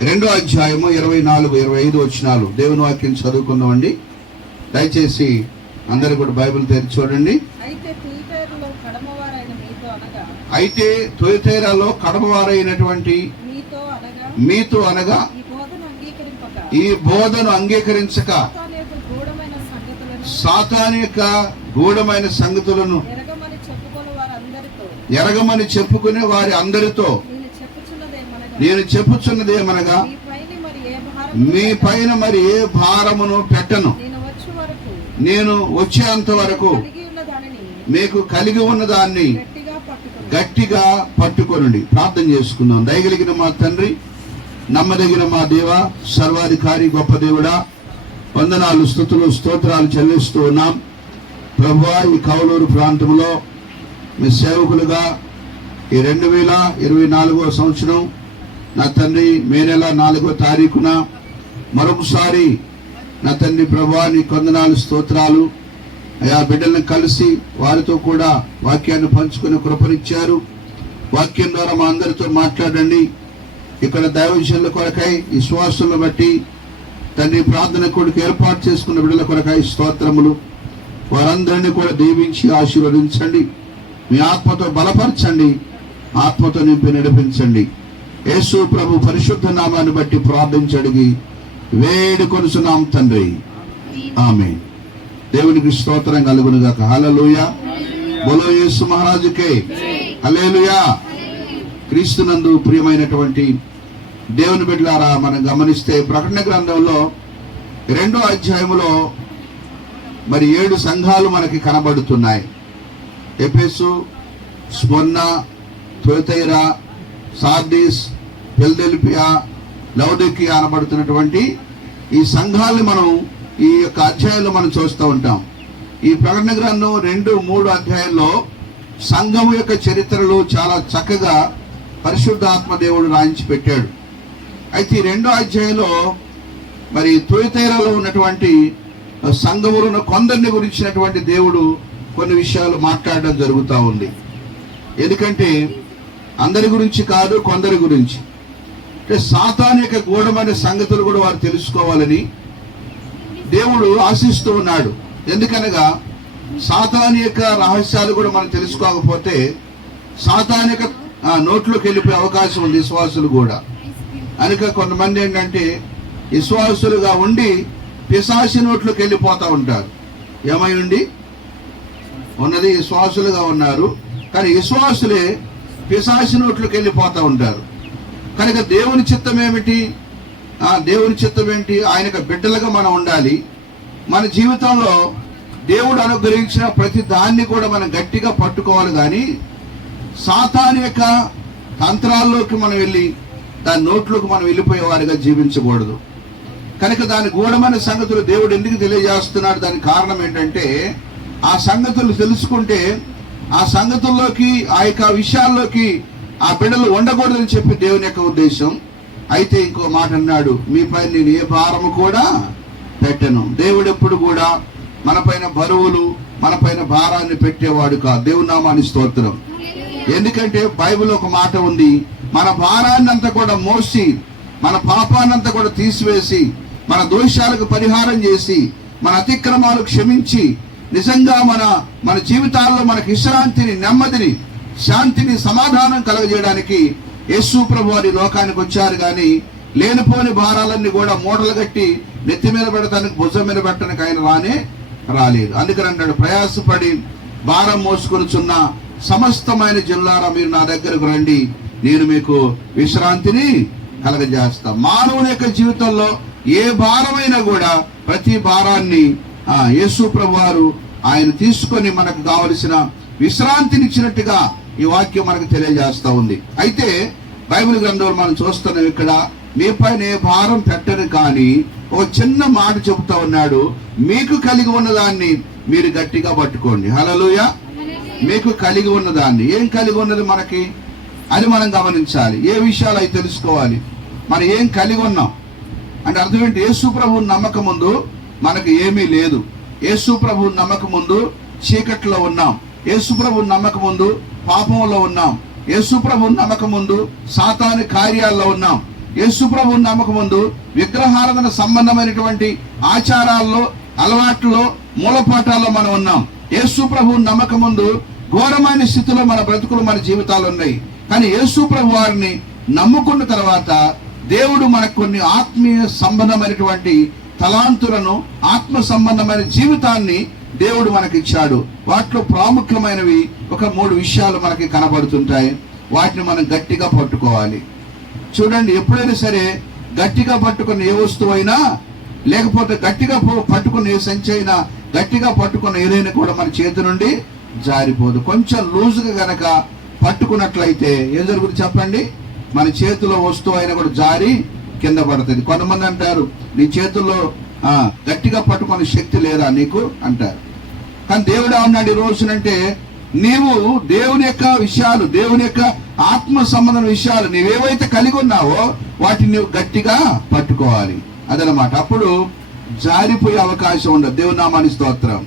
2వ అధ్యాయము 24-25 వచనాలు దేవుని వాక్యం చదువుకుందామండి. దయచేసి అందరూ కూడా బైబిల్ తెరిచి చూడండి. అయితే తుయతైరలో కడమవారైనటువంటి మీతో అనగా ఈ బోధను అంగీకరించక సాతాను యొక్క గూఢమైన సంగతులను ఎరగమని చెప్పుకునే వారి అందరితో నేను చెప్పుచున్నదేమనగా మీ పైన మరి ఏ భారమును పెట్టను. నేను వచ్చేంత వరకు మీకు కలిగి ఉన్న దాన్ని గట్టిగా పట్టుకొనండి. ప్రార్థన చేసుకుందాం. దయగలిగిన మా తండ్రి, నమ్మదగిన మా దేవ, సర్వాధికారి గొప్ప దేవుడా, వందనాలు, స్తుతులు, స్తోత్రాలు చెల్లిస్తూ ఉన్నాం. ప్రభువా, ఈ కౌలూరు ప్రాంతంలో మీ సేవకులుగా ఈ 2024వ సంవత్సరం నా తండ్రి మే నెల 4వ తారీఖున మరొకసారి నా తండ్రి ప్రభువా నీకు వందనాలు, స్తోత్రాలు. అయా బిడ్డలను కలిసి వారితో కూడా వాక్యాన్ని పంచుకుని కృపనిచ్చారు. వాక్యం ద్వారా మా అందరితో మాట్లాడండి. ఇక్కడ దైవజనుల కొరకై ఈ శ్వాసలను బట్టి తండ్రి ప్రార్థన కొడుకు ఏర్పాటు చేసుకున్న బిడ్డల కొరకై స్తోత్రములు. వారందరినీ కూడా దీవించి ఆశీర్వదించండి. మీ ఆత్మతో బలపరచండి, ఆత్మతో నింపి నడిపించండి. యేసు ప్రభు పరిశుద్ధ నామాన్ని బట్టి ప్రార్థించడిగి వేడుకొనుచున్నాం తండ్రి, ఆమేన్. దేవునికి స్తోత్రం కలుగునుగాక. హల్లెలూయా. బోలో యేసు మహారాజుకే హల్లెలూయా. క్రీస్తునందు ప్రియమైనటువంటి దేవుని బిడ్డలారా, మనం గమనిస్తే ప్రకటన గ్రంథంలో 2వ అధ్యాయంలో మరి 7 సంఘాలు మనకి కనబడుతున్నాయి. ఎఫెసు, స్మర్నా, తుయతైరా, సార్డిస్, ఫిలదెల్ఫియా, లవొదికీయ అనబడుతున్నటువంటి ఈ సంఘాలను మనం ఈ యొక్క అధ్యాయంలో మనం చూస్తూ ఉంటాం. ఈ ప్రకటన గ్రంథం 2-3 అధ్యాయంలో సంఘం యొక్క చరిత్రలు చాలా చక్కగా పరిశుద్ధాత్మ దేవుడు రాయించి పెట్టాడు. అయితే ఈ 2వ అధ్యాయంలో మరి తుయతైరాలో ఉన్నటువంటి సంఘములను కొందరిని గురించినటువంటి దేవుడు కొన్ని విషయాలు మాట్లాడడం జరుగుతూ ఉంది. ఎందుకంటే అందరి గురించి కాదు, కొందరి గురించి. అంటే సాతాను యొక్క గూఢమైన సంగతులు కూడా వారు తెలుసుకోవాలని దేవుడు ఆశిస్తూ ఉన్నాడు. ఎందుకనగా సాతాను యొక్క రహస్యాలు కూడా మనం తెలుసుకోకపోతే సాతాను యొక్క నోట్లోకి వెళ్ళిపోయే అవకాశం ఉంది విశ్వాసులు కూడా. కనుక కొంతమంది ఏంటంటే విశ్వాసులుగా ఉండి పిశాచి నోట్లోకి వెళ్ళిపోతూ ఉంటారు. ఏమై ఉండి ఉన్నది విశ్వాసులుగా ఉన్నారు, కానీ విశ్వాసులే పిశాచి నోట్లోకి వెళ్ళిపోతూ ఉంటారు. కనుక దేవుని చిత్తం ఏమిటి? దేవుని చిత్తం ఏంటి? ఆయనకు బిడ్డలుగా మనం ఉండాలి. మన జీవితంలో దేవుడు అనుగ్రహించిన ప్రతి దాన్ని కూడా మనం గట్టిగా పట్టుకోవాలి. కానీ సాతాను యొక్క తంత్రాల్లోకి మనం వెళ్ళి దాని నోట్లోకి మనం వెళ్ళిపోయేవారిగా జీవించకూడదు. కనుక దాని గూఢమైన సంగతులు దేవుడు ఎందుకు తెలియజేస్తున్నాడు? దానికి కారణం ఏంటంటే ఆ సంగతులు తెలుసుకుంటే ఆ సంగతుల్లోకి, ఆ యొక్క విషయాల్లోకి ఆ బిడ్డలు ఉండకూడదని చెప్పి దేవుని యొక్క ఉద్దేశం. అయితే ఇంకో మాట అన్నాడు, మీపై నేను ఏ భారము కూడా పెట్టను. దేవుడు ఎప్పుడు కూడా మన పైన బరువులు, మన పైన భారాన్ని పెట్టేవాడు కాదు. దేవుని నామాన్ని స్తోత్రం. ఎందుకంటే బైబిల్ ఒక మాట ఉంది, మన భారాన్ని అంతా కూడా మోసి, మన పాపాన్నంతా కూడా తీసివేసి, మన దోషాలకు పరిహారం చేసి, మన అతిక్రమాలు క్షమించి, నిజంగా మన జీవితాల్లో మనకు విశ్రాంతిని, నెమ్మదిని, శాంతిని, సమాధానం కలగజేయడానికి యేసు ప్రభు వారి లోకానికి వచ్చారు. కానీ లేనిపోని భారాలన్నీ కూడా మూటలు కట్టి నెత్తి మీద పెడతానికి, భుజం మీద పెట్టడానికి ఆయన రాలేదు. అందుకని అంటాడు, ప్రయాసపడి భారం మోసుకొనుచున్న సమస్తమైన జనులారా మీరు నా దగ్గరకు రండి, నేను మీకు విశ్రాంతిని కలగజేస్తా. మానవుని యొక్క జీవితంలో ఏ భారమైనా కూడా ప్రతి భారాన్ని యేసు ప్రభు వారు ఆయన తీసుకొని మనకు కావలసిన విశ్రాంతినిచ్చినట్టుగా ఈ వాక్యం మనకు తెలియజేస్తా ఉంది. అయితే బైబిల్ గ్రంథంలో మనం చూస్తున్నాం, ఇక్కడ మీ పైన ఏ భారం పెట్టరు, కానీ ఒక చిన్న మాట చెబుతా ఉన్నాడు, మీకు కలిగి ఉన్నదాన్ని మీరు గట్టిగా పట్టుకోండి. హల్లెలూయా. మీకు కలిగి ఉన్నదాన్ని, ఏం కలిగి ఉన్నది మనకి అని మనం గమనించాలి. ఏ విషయాలు అవి తెలుసుకోవాలి. మనం ఏం కలిగి ఉన్నాం అంటే అర్థం ఏంటి? యేసు ప్రభువుని నమ్మక ముందు మనకు ఏమీ లేదు. యేసు ప్రభువుని నమ్మక ముందు చీకట్లో ఉన్నాం. యేసు ప్రభువుని నమ్మక ముందు పాపంలో ఉన్నాం. యేసు ప్రభువుని నమ్మక ముందు సాతాను కార్యాల్లో ఉన్నాం. యేసు ప్రభువుని నమ్మక ముందు విగ్రహారాధన సంబంధమైనటువంటి ఆచారాల్లో, అలవాట్లలో, మూలపాఠాల్లో మనం ఉన్నాం. యేసు ప్రభువుని నమ్మక ముందు ఘోరమైన స్థితిలో మన బ్రతుకులు, మన జీవితాలు ఉన్నాయి. కానీ యేసు ప్రభు వారిని నమ్ముకున్న తర్వాత దేవుడు మనకు కొన్ని ఆత్మీయ సంబంధమైనటువంటి తలాంతులను, ఆత్మ సంబంధమైన జీవితాన్ని దేవుడు మనకి ఇచ్చాడు. వాటిలో ప్రాముఖ్యమైనవి ఒక 3 విషయాలు మనకి కనబడుతుంటాయి. వాటిని మనం గట్టిగా పట్టుకోవాలి. చూడండి, ఎప్పుడైనా సరే గట్టిగా పట్టుకున్న ఏ వస్తువు అయినా, లేకపోతే గట్టిగా పట్టుకున్న ఏ సంచి అయినా, గట్టిగా పట్టుకున్న ఏదైనా కూడా మన చేతి నుండి జారిపోదు. కొంచెం లూజుగా గనక పట్టుకున్నట్లయితే ఏం జరుగుతుంది చెప్పండి? మన చేతిలో వస్తువు అయినా కూడా జారి కింద పడుతుంది. కొంతమంది అంటారు, నీ చేతుల్లో గట్టిగా పట్టుకునే శక్తి లేదా నీకు అంటారు. కానీ దేవుడు అన్నాడు ఈ రోజునంటే, నీవు దేవుని యొక్క విషయాలు, దేవుని యొక్క ఆత్మ సంబంధ విషయాలు నీవేవైతే కలిగి ఉన్నావో వాటిని నువ్వు గట్టిగా పట్టుకోవాలి. అదనమాట. అప్పుడు జారిపోయే అవకాశం ఉండదు. దేవుని నామానికి స్తోత్రం.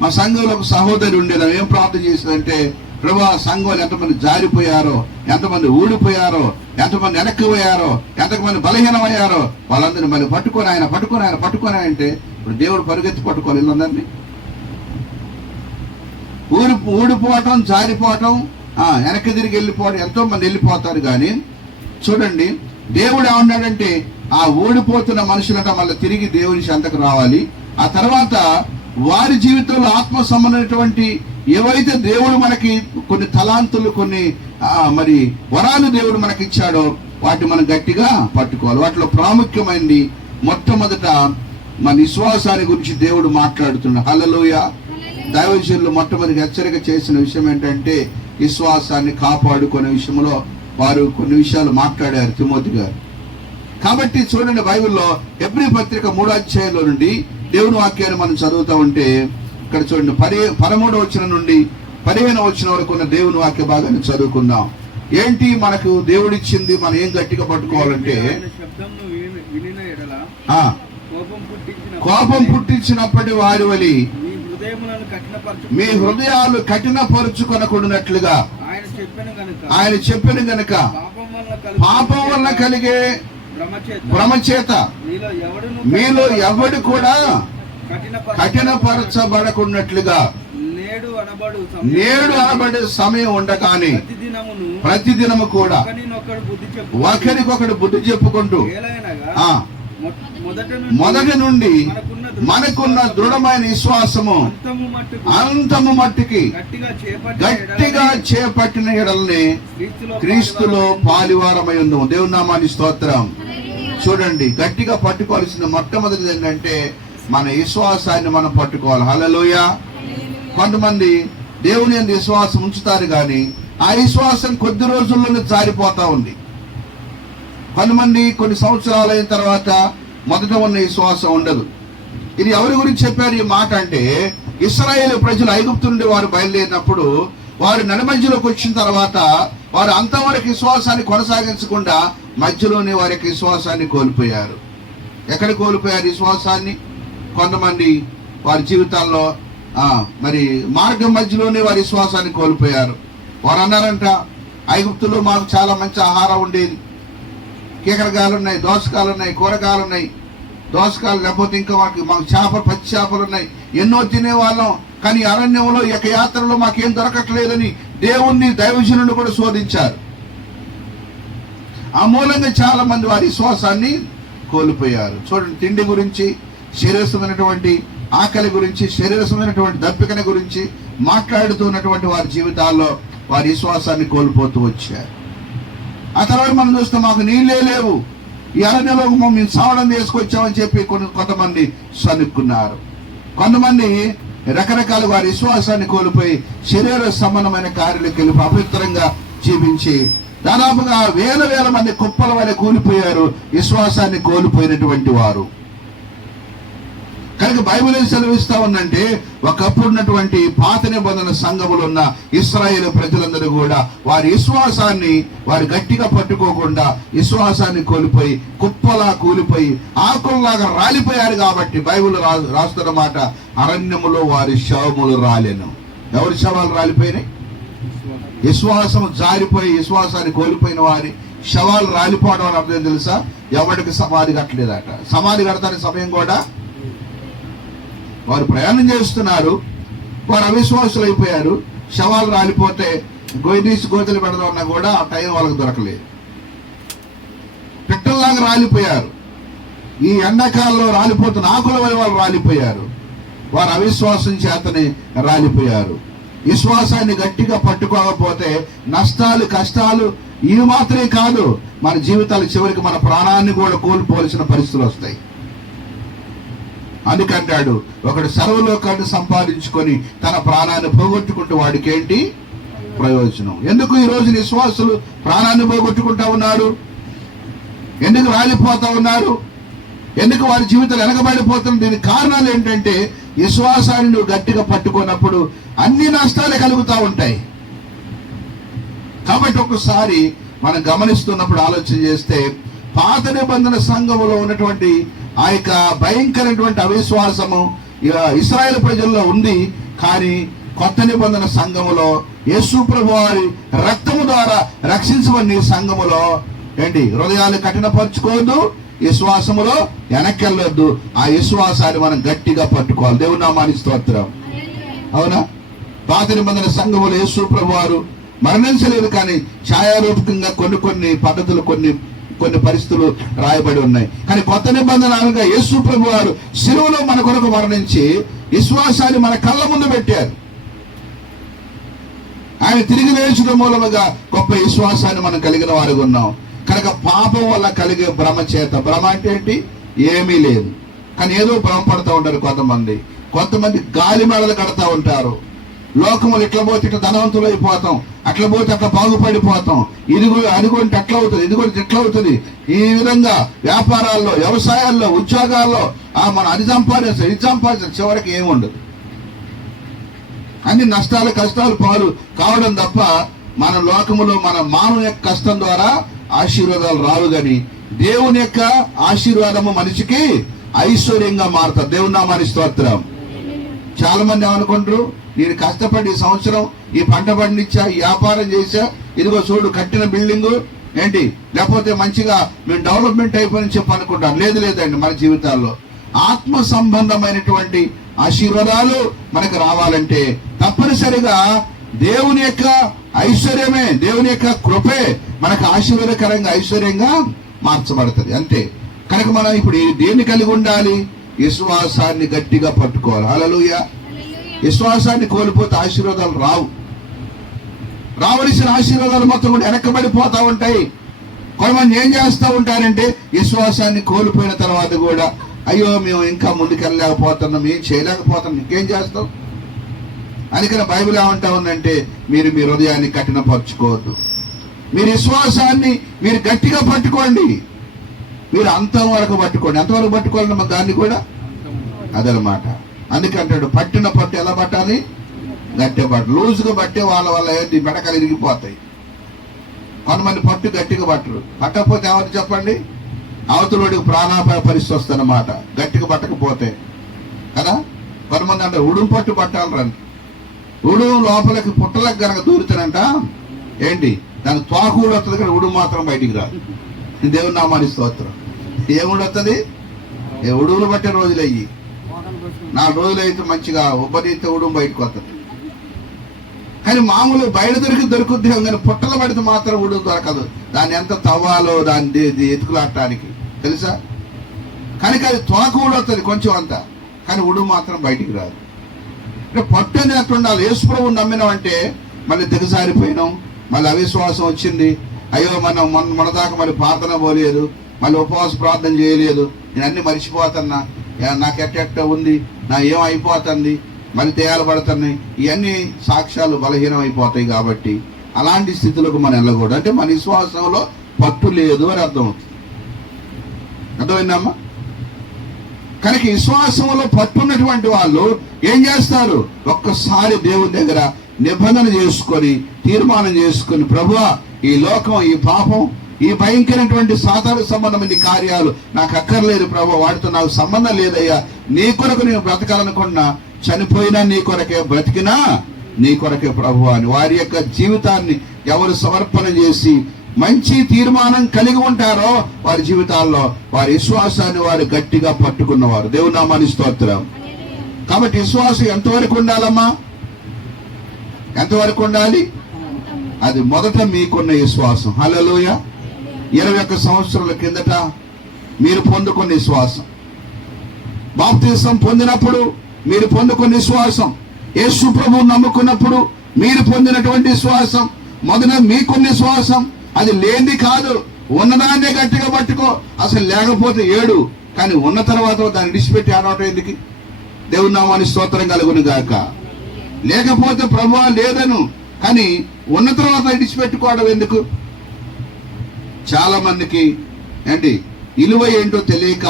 మా సంఘంలో ఒక సహోదరి ఉండేది. ఏం ప్రార్థన చేసిందంటే, ప్రభువా, సంఘంలో ఎంతమంది జారిపోయారో, ఎంతమంది ఊడిపోయారో, ఎంతమంది వెనక్కిపోయారో, ఎంతమంది బలహీనమయ్యారో వాళ్ళందరినీ మళ్ళీ పట్టుకొని ఆయన అంటే ఇప్పుడు దేవుడు పరుగెత్తి పట్టుకోవాలి వీళ్ళందరినీ. ఊడిపోవటం, జారిపోవటం, వెనక్కి తిరిగి వెళ్ళిపోవడం, ఎంతో మంది వెళ్ళిపోతారు. కానీ చూడండి, దేవుడు ఏమన్నాడంటే, ఆ ఓడిపోతున్న మనుషులంట మళ్ళీ తిరిగి దేవుని చెంతకు రావాలి. ఆ తర్వాత వారి జీవితంలో ఆత్మ సంబంధమైనటువంటి ఏవైతే దేవుడు మనకి కొన్ని తలాంతులు, కొన్ని మరి వరాలు దేవుడు మనకి ఇచ్చాడో వాటిని మనం గట్టిగా పట్టుకోవాలి. వాటిలో ప్రాముఖ్యమైనది మొట్టమొదట మన విశ్వాసాన్ని గురించి దేవుడు మాట్లాడుతున్నాడు. హల్లెలూయా. దైవజనులు మొట్టమొదటి హెచ్చరిక చేసిన విషయం ఏంటంటే, విశ్వాసాన్ని కాపాడుకునే విషయంలో వారు కొన్ని విషయాలు మాట్లాడారు తిమోతి గారు. కాబట్టి చూడండి, బైబిల్లో హెబ్రీ పత్రిక 3వ అధ్యాయంలో నుండి దేవుని వాక్యాన్ని మనం చదువుతూ ఉంటే, ఇక్కడ చూడండి 13వ వచనం నుండి 15వ వచనం వరకు ఉన్న దేవుని వాక్య భాగాన్ని చదువుకుందాం. ఏంటి మనకు దేవుడిచ్చింది, మనం ఏం గట్టిగా పట్టుకోవాలంటే, కోపం పుట్టించినప్పటి వారి వలి మీ హృదయాలు కఠినపరుచుకొనకుండానట్లుగా ఆయన చెప్పిన గనుక పాపం వల్ల కలిగే భ్రమచేత మీలో ఎవడు కూడా కఠినపరచబడకున్నట్లుగా నేడు అనబడే సమయం ఉండగానే ప్రతిదినము కూడా ఒకరికొకడు బుద్ధి చెప్పుకుంటూ మొదటి నుండి మనకున్న దృఢమైన విశ్వాసము అంతము మట్టుకి గట్టిగా చేపట్టిన ఎడల్ని క్రీస్తులో పాలివారమై ఉందాం. దేవుని నామానికి స్తోత్రం. చూడండి, గట్టిగా పట్టుకోవాల్సిన మొట్టమొదటిది ఏంటంటే మన విశ్వాసాన్ని మనం పట్టుకోవాలి. హల్లెలూయా. కొంతమంది దేవుని యందు విశ్వాసం ఉంచుతారు, కానీ ఆ విశ్వాసం కొద్ది రోజుల్లోనే జారిపోతా ఉంది. కొంతమంది కొన్ని సంవత్సరాలు అయిన తర్వాత మొదట ఉన్న విశ్వాసం ఉండదు. ఇది ఎవరి గురించి చెప్పారు ఈ మాట అంటే, ఇశ్రాయేలు ప్రజలు ఐగుప్తు నుండి వారు బయలుదేరినప్పుడు వారు నడిమధ్యలోకి వచ్చిన తర్వాత వారు అంతవరకు విశ్వాసాన్ని కొనసాగించకుండా మధ్యలోనే వారి యొక్క విశ్వాసాన్ని కోల్పోయారు. ఎక్కడ కోల్పోయారు విశ్వాసాన్ని? కొంతమంది వారి జీవితాల్లో మరి మార్గం మధ్యలోనే వారి విశ్వాసాన్ని కోల్పోయారు. వారు అన్నారంట, ఐగుప్తులో మాకు చాలా మంచి ఆహారం ఉండేది, కీకరకాయలు ఉన్నాయి, దోసకాయలు ఉన్నాయి, కూరగాయలు ఉన్నాయి, దోసకాయలు లేకపోతే ఇంకా మాకు చేపలు, పచ్చి చేపలు ఉన్నాయి, ఎన్నో తినేవాళ్ళం. కానీ అరణ్యంలో యొక్క యాత్రలో మాకేం దొరకట్లేదని దేవుణ్ణి, దైవజనులను కూడా శోధించారు. ఆ మూలంగా చాలా మంది వారి విశ్వాసాన్ని కోల్పోయారు. చూడండి, తిండి గురించి, శరీరమైనటువంటి ఆకలి గురించి, శరీరమైనటువంటి దప్పికని గురించి మాట్లాడుతున్నటువంటి వారి జీవితాల్లో వారి విశ్వాసాన్ని కోల్పోతూ వచ్చారు. ఆ తర్వాత మనం చూస్తే మాకు నీళ్ళే లేవు, ఈ అరణ్యంలో మేము సావడం తీసుకొచ్చామని చెప్పి కొంతమంది సనుక్కున్నారు. కొంతమంది రకరకాల వారి విశ్వాసాన్ని కోల్పోయి శరీర సంబంధమైన కార్యాలకు వెళ్ళి అపవిత్రంగా జీవించి దాదాపుగా వేల మంది కుప్పల వలె కూలిపోయారు, విశ్వాసాన్ని కోల్పోయినటువంటి వారు. కనుక బైబిల్ ఏం సెలవిస్తా ఉందంటే, ఒకప్పుడు ఉన్నటువంటి పాత నిబంధన సంఘములు ఉన్న ఇశ్రాయేలు ప్రజలందరూ కూడా వారి విశ్వాసాన్ని వారు గట్టిగా పట్టుకోకుండా విశ్వాసాన్ని కోల్పోయి కుప్పలా కూలిపోయి ఆకుల్లాగా రాలిపోయారు. కాబట్టి బైబిల్ రాస్తున్న మాట, అరణ్యములో వారి శవములు రాలెను. ఎవరి శవాలు రాలిపోయినాయి? విశ్వాసం జారిపోయి విశ్వాసాన్ని కోల్పోయిన వారి శవాలు రాలిపోవడం అని అర్థం తెలుసా? ఎవరికి సమాధి కట్టలేదట. సమాధి కడతానికి సమయం కూడా, వారు ప్రయాణం చేస్తున్నారు, వారు అవిశ్వాసులు అయిపోయారు. శవాలు రాలిపోతే గొయ్యదీసి గోతులు పెడదామన్నా కూడా ఆ టైం వాళ్ళకి దొరకలేదు. పిట్టల్లాగా రాలిపోయారు. ఈ ఎండాకాలంలో రాలిపోతున్న ఆకుల వల్ల వాళ్ళు రాలిపోయారు. వారు అవిశ్వాసం చేతనే రాలిపోయారు. విశ్వాసాన్ని గట్టిగా పట్టుకోకపోతే నష్టాలు, కష్టాలు ఇవి మాత్రమే కాదు, మన జీవితాలు చివరికి మన ప్రాణాన్ని కూడా కోల్పోవలసిన పరిస్థితులు వస్తాయి. అందుకంటాడు, ఒకడు సర్వలోకాన్ని సంపాదించుకొని తన ప్రాణాన్ని పోగొట్టుకుంటే వాడికి ఏంటి ప్రయోజనం? ఎందుకు ఈ రోజు విశ్వాసులు ప్రాణాన్ని పోగొట్టుకుంటా ఉన్నారు? ఎందుకు రాలిపోతా ఉన్నారు? ఎందుకు వారి జీవితాలు వెనకబడిపోతున్నారు? దీనికి కారణాలు ఏంటంటే, విశ్వాసాన్ని నువ్వు గట్టిగా పట్టుకున్నప్పుడు అన్ని నష్టాలు కలుగుతూ ఉంటాయి. కాబట్టి ఒకసారి మనం గమనిస్తున్నప్పుడు ఆలోచన చేస్తే, పాత నిబంధన సంఘములో ఉన్నటువంటి ఆ యొక్క భయంకరమైనటువంటి అవిశ్వాసము ఇశ్రాయేలు ప్రజల్లో ఉంది. కానీ కొత్త నిబంధన సంఘములో యేసు ప్రభువు వారి రక్తము ద్వారా రక్షించబడిన సంఘములో ఏంటి, హృదయాలు కఠినపరచుకోవద్దు, విశ్వాసములో వెనక్కెళ్ళొద్దు. ఆ విశ్వాసాన్ని మనం గట్టిగా పట్టుకోవాలి. దేవుని నామానికి స్తోత్రం. అవునా? పాత నిబంధన సంఘములో యేసు ప్రభువు వారు మరణించలేదు, కానీ ఛాయారూపకంగా కొన్ని పద్ధతులు, కొన్ని పరిస్థితులు రాయబడి ఉన్నాయి. కానీ కొత్త నిబంధన అనగా యేసు ప్రభువు వారు శిలువలో మన కొరకు మరణించి విశ్వాసాన్ని మన కళ్ళ ముందు పెట్టారు. ఆయన తిరిగి లేచిన మూలముగా గొప్ప విశ్వాసాన్ని మనం కలిగిన వారుగా ఉన్నాం. కనుక పాపం వల్ల కలిగే భ్రమ చేత, భ్రమ అంటే ఏంటి? ఏమీ లేదు, కానీ ఏదో భ్రమ పడుతూ ఉంటారు కొంతమంది గాలి మెడలు కడతా ఉంటారు. లోకములు ఇట్లా పోతే ఇట్లా ధనవంతులు అయిపోతాం, అట్లా పోతే అట్లా బాగుపడిపోతాం, అదిగోంటే అట్లా అవుతుంది, ఇదిగోంటే ఇట్లా అవుతుంది. ఈ విధంగా వ్యాపారాల్లో, వ్యవసాయాల్లో, ఉద్యోగాల్లో మనం అది సంపాదించాం, చివరికి ఏముండదు. అన్ని నష్టాలు, కష్టాలు పాలు కావడం తప్ప మన లోకములో మన మానవ యొక్క కష్టం ద్వారా ఆశీర్వాదాలు రావు. కానీ దేవుని యొక్క ఆశీర్వాదము మనిషికి ఐశ్వర్యంగా మారుతారు. దేవుని నామానికి స్తోత్రం. చాలా మంది ఏమనుకుంటారు, నేను కష్టపడి ఈ సంవత్సరం ఈ పంట పండించా, ఈ వ్యాపారం చేశా, ఇదిగో చూడు కట్టిన బిల్డింగు ఏంటి, లేకపోతే మంచిగా మేము డెవలప్మెంట్ అయిపోయిందని చెప్పి అనుకుంటారు. లేదండి, మన జీవితాల్లో ఆత్మ సంబంధమైనటువంటి ఆశీర్వాదాలు మనకు రావాలంటే తప్పనిసరిగా దేవుని యొక్క ఐశ్వర్యమే, దేవుని యొక్క కృపే మనకు ఆశీర్వాదకరంగా, ఐశ్వర్యంగా మార్చబడుతుంది అంతే. కనుక మనం ఇప్పుడు దేన్ని కలిగి ఉండాలి? విశ్వాసాన్ని గట్టిగా పట్టుకోవాలి. హల్లెలూయా. విశ్వాసాన్ని కోల్పోతే ఆశీర్వాదాలు రావలసిన ఆశీర్వాదాలు మొత్తం కూడా వెనక్కబడిపోతా ఉంటాయి. కొంతమంది ఏం చేస్తూ ఉంటారంటే, విశ్వాసాన్ని కోల్పోయిన తర్వాత కూడా అయ్యో మేము ఇంకా ముందుకెళ్ళలేకపోతున్నాం, ఏం చేయలేకపోతున్నాం, ఇంకేం చేస్తాం. అందుకని బైబిల్ ఏమంటా ఉందంటే, మీరు మీ హృదయాన్ని కఠినపరచుకోవద్దు, మీరు విశ్వాసాన్ని మీరు గట్టిగా పట్టుకోండి, మీరు అంతవరకు పట్టుకోండి. ఎంతవరకు పట్టుకోవాలన్న దాన్ని కూడా అదనమాట. అందుకంటాడు, పట్టిన పట్టు ఎలా పట్టాలి? గట్టిగా పట్టు. లూజుగా పట్టే వల్ల ఏంటి, మెడకలు ఇరిగిపోతాయి. కొంతమంది పట్టు గట్టిగా పట్టరు. పట్టకపోతే ఏమని చెప్పండి, అవతలోడికి ప్రాణాపాయ పరిస్థితి వస్తుందన్నమాట, గట్టిగా పట్టకపోతే కదా. కొంతమంది అంటే ఉడుము పట్టు పట్టాలంట. ఉడుము లోపలికి పుట్టలకు కనుక దూరుతానంట ఏంటి, దానికి తోక కూడా వస్తుంది, కానీ ఉడుము మాత్రం బయటికి రాదు. దేవుని నామానికి స్తోత్రం. ఏముడు వస్తుంది? ఉడుములు పట్టే రోజులు అయ్యి 4 రోజులు అయితే మంచిగా ఉబ్బదీతే ఉడుము బయటకు వస్తుంది. కానీ మామూలు బయట దొరుకుద్ది, కానీ పుట్టలు పడితే మాత్రం ఉడుము దొరకదు. దాన్ని ఎంత తవ్వాలో దాన్ని ఎతుకులాడటానికి తెలుసా. కనుక అది తోక కూడా వస్తుంది కొంచెం అంతా, కానీ ఉడుము మాత్రం బయటికి రాదు. అంటే పట్టు అనేది అట్లా ఉండాలి. యేసు ప్రభువుని నమ్మినామంటే మళ్ళీ దిగజారిపోయినాం, మళ్ళీ అవిశ్వాసం వచ్చింది, అయ్యో మనం మన దాకా మళ్ళీ ప్రార్థన పోలేదు, మళ్ళీ ఉపవాస ప్రార్థన చేయలేదు, నేను అన్ని మర్చిపోతున్నా, నాకు ఎట్ట ఉంది, నా ఏం అయిపోతుంది, మళ్ళీ తేయాలు పడుతున్నాయి, ఇవన్నీ సాక్ష్యాలు బలహీనం అయిపోతాయి. కాబట్టి అలాంటి స్థితులకు మనం వెళ్ళకూడదు. అంటే మన విశ్వాసంలో పట్టు లేదు అని అర్థమవుతుంది. అర్థమైందమ్మా? కనుక విశ్వాసంలో పట్టున్నటువంటి వాళ్ళు ఏం చేస్తారు? ఒక్కసారి దేవుని దగ్గర నిబంధన చేసుకొని, తీర్మానం చేసుకొని, ప్రభువా ఈ లోకం, ఈ పాపం, ఈ భయంకరమైనటువంటి సాధారణ సంబంధమైన కార్యాలు నాకు అక్కర్లేదు ప్రభు, వాటితో నాకు సంబంధం లేదయ్యా, నీ కొరకు నేను బ్రతకాలనుకున్నా, చనిపోయినా నీ కొరకే, బ్రతికినా నీ కొరకే ప్రభు అని వారి యొక్క జీవితాన్ని ఎవరు సమర్పణ చేసి మంచి తీర్మానం కలిగి ఉంటారో వారి జీవితాల్లో వారి విశ్వాసాన్ని వారు గట్టిగా పట్టుకున్నవారు. దేవుని నామానికి స్తోత్రం. కాబట్టి విశ్వాసం ఎంతవరకు ఉండాలమ్మా? ఎంతవరకు ఉండాలి? అది మొదట మీకున్న విశ్వాసం. హల్లెలూయా. 21 సంవత్సరాల కిందట మీరు పొందుకున్న విశ్వాసం, బాప్తిసం పొందినప్పుడు మీరు పొందుకున్న విశ్వాసం, యేసు ప్రభువును నమ్ముకున్నప్పుడు మీరు పొందినటువంటి విశ్వాసం, మొదట మీకున్న విశ్వాసం. అది లేనిది కాదు. ఉన్నదాన్నే గట్టిగా పట్టుకో. అసలు లేకపోతే ఏడు, కానీ ఉన్న తర్వాత దాన్ని విడిచిపెట్టి ఆడవటం ఎందుకు? దేవుని నామానికి స్తోత్రం కలుగును గాక. లేకపోతే ప్రభువా లేదను, కానీ ఉన్న తర్వాత విడిచిపెట్టుకోవడం ఎందుకు? చాలా మందికి ఏంటి విలువ ఏంటో తెలియక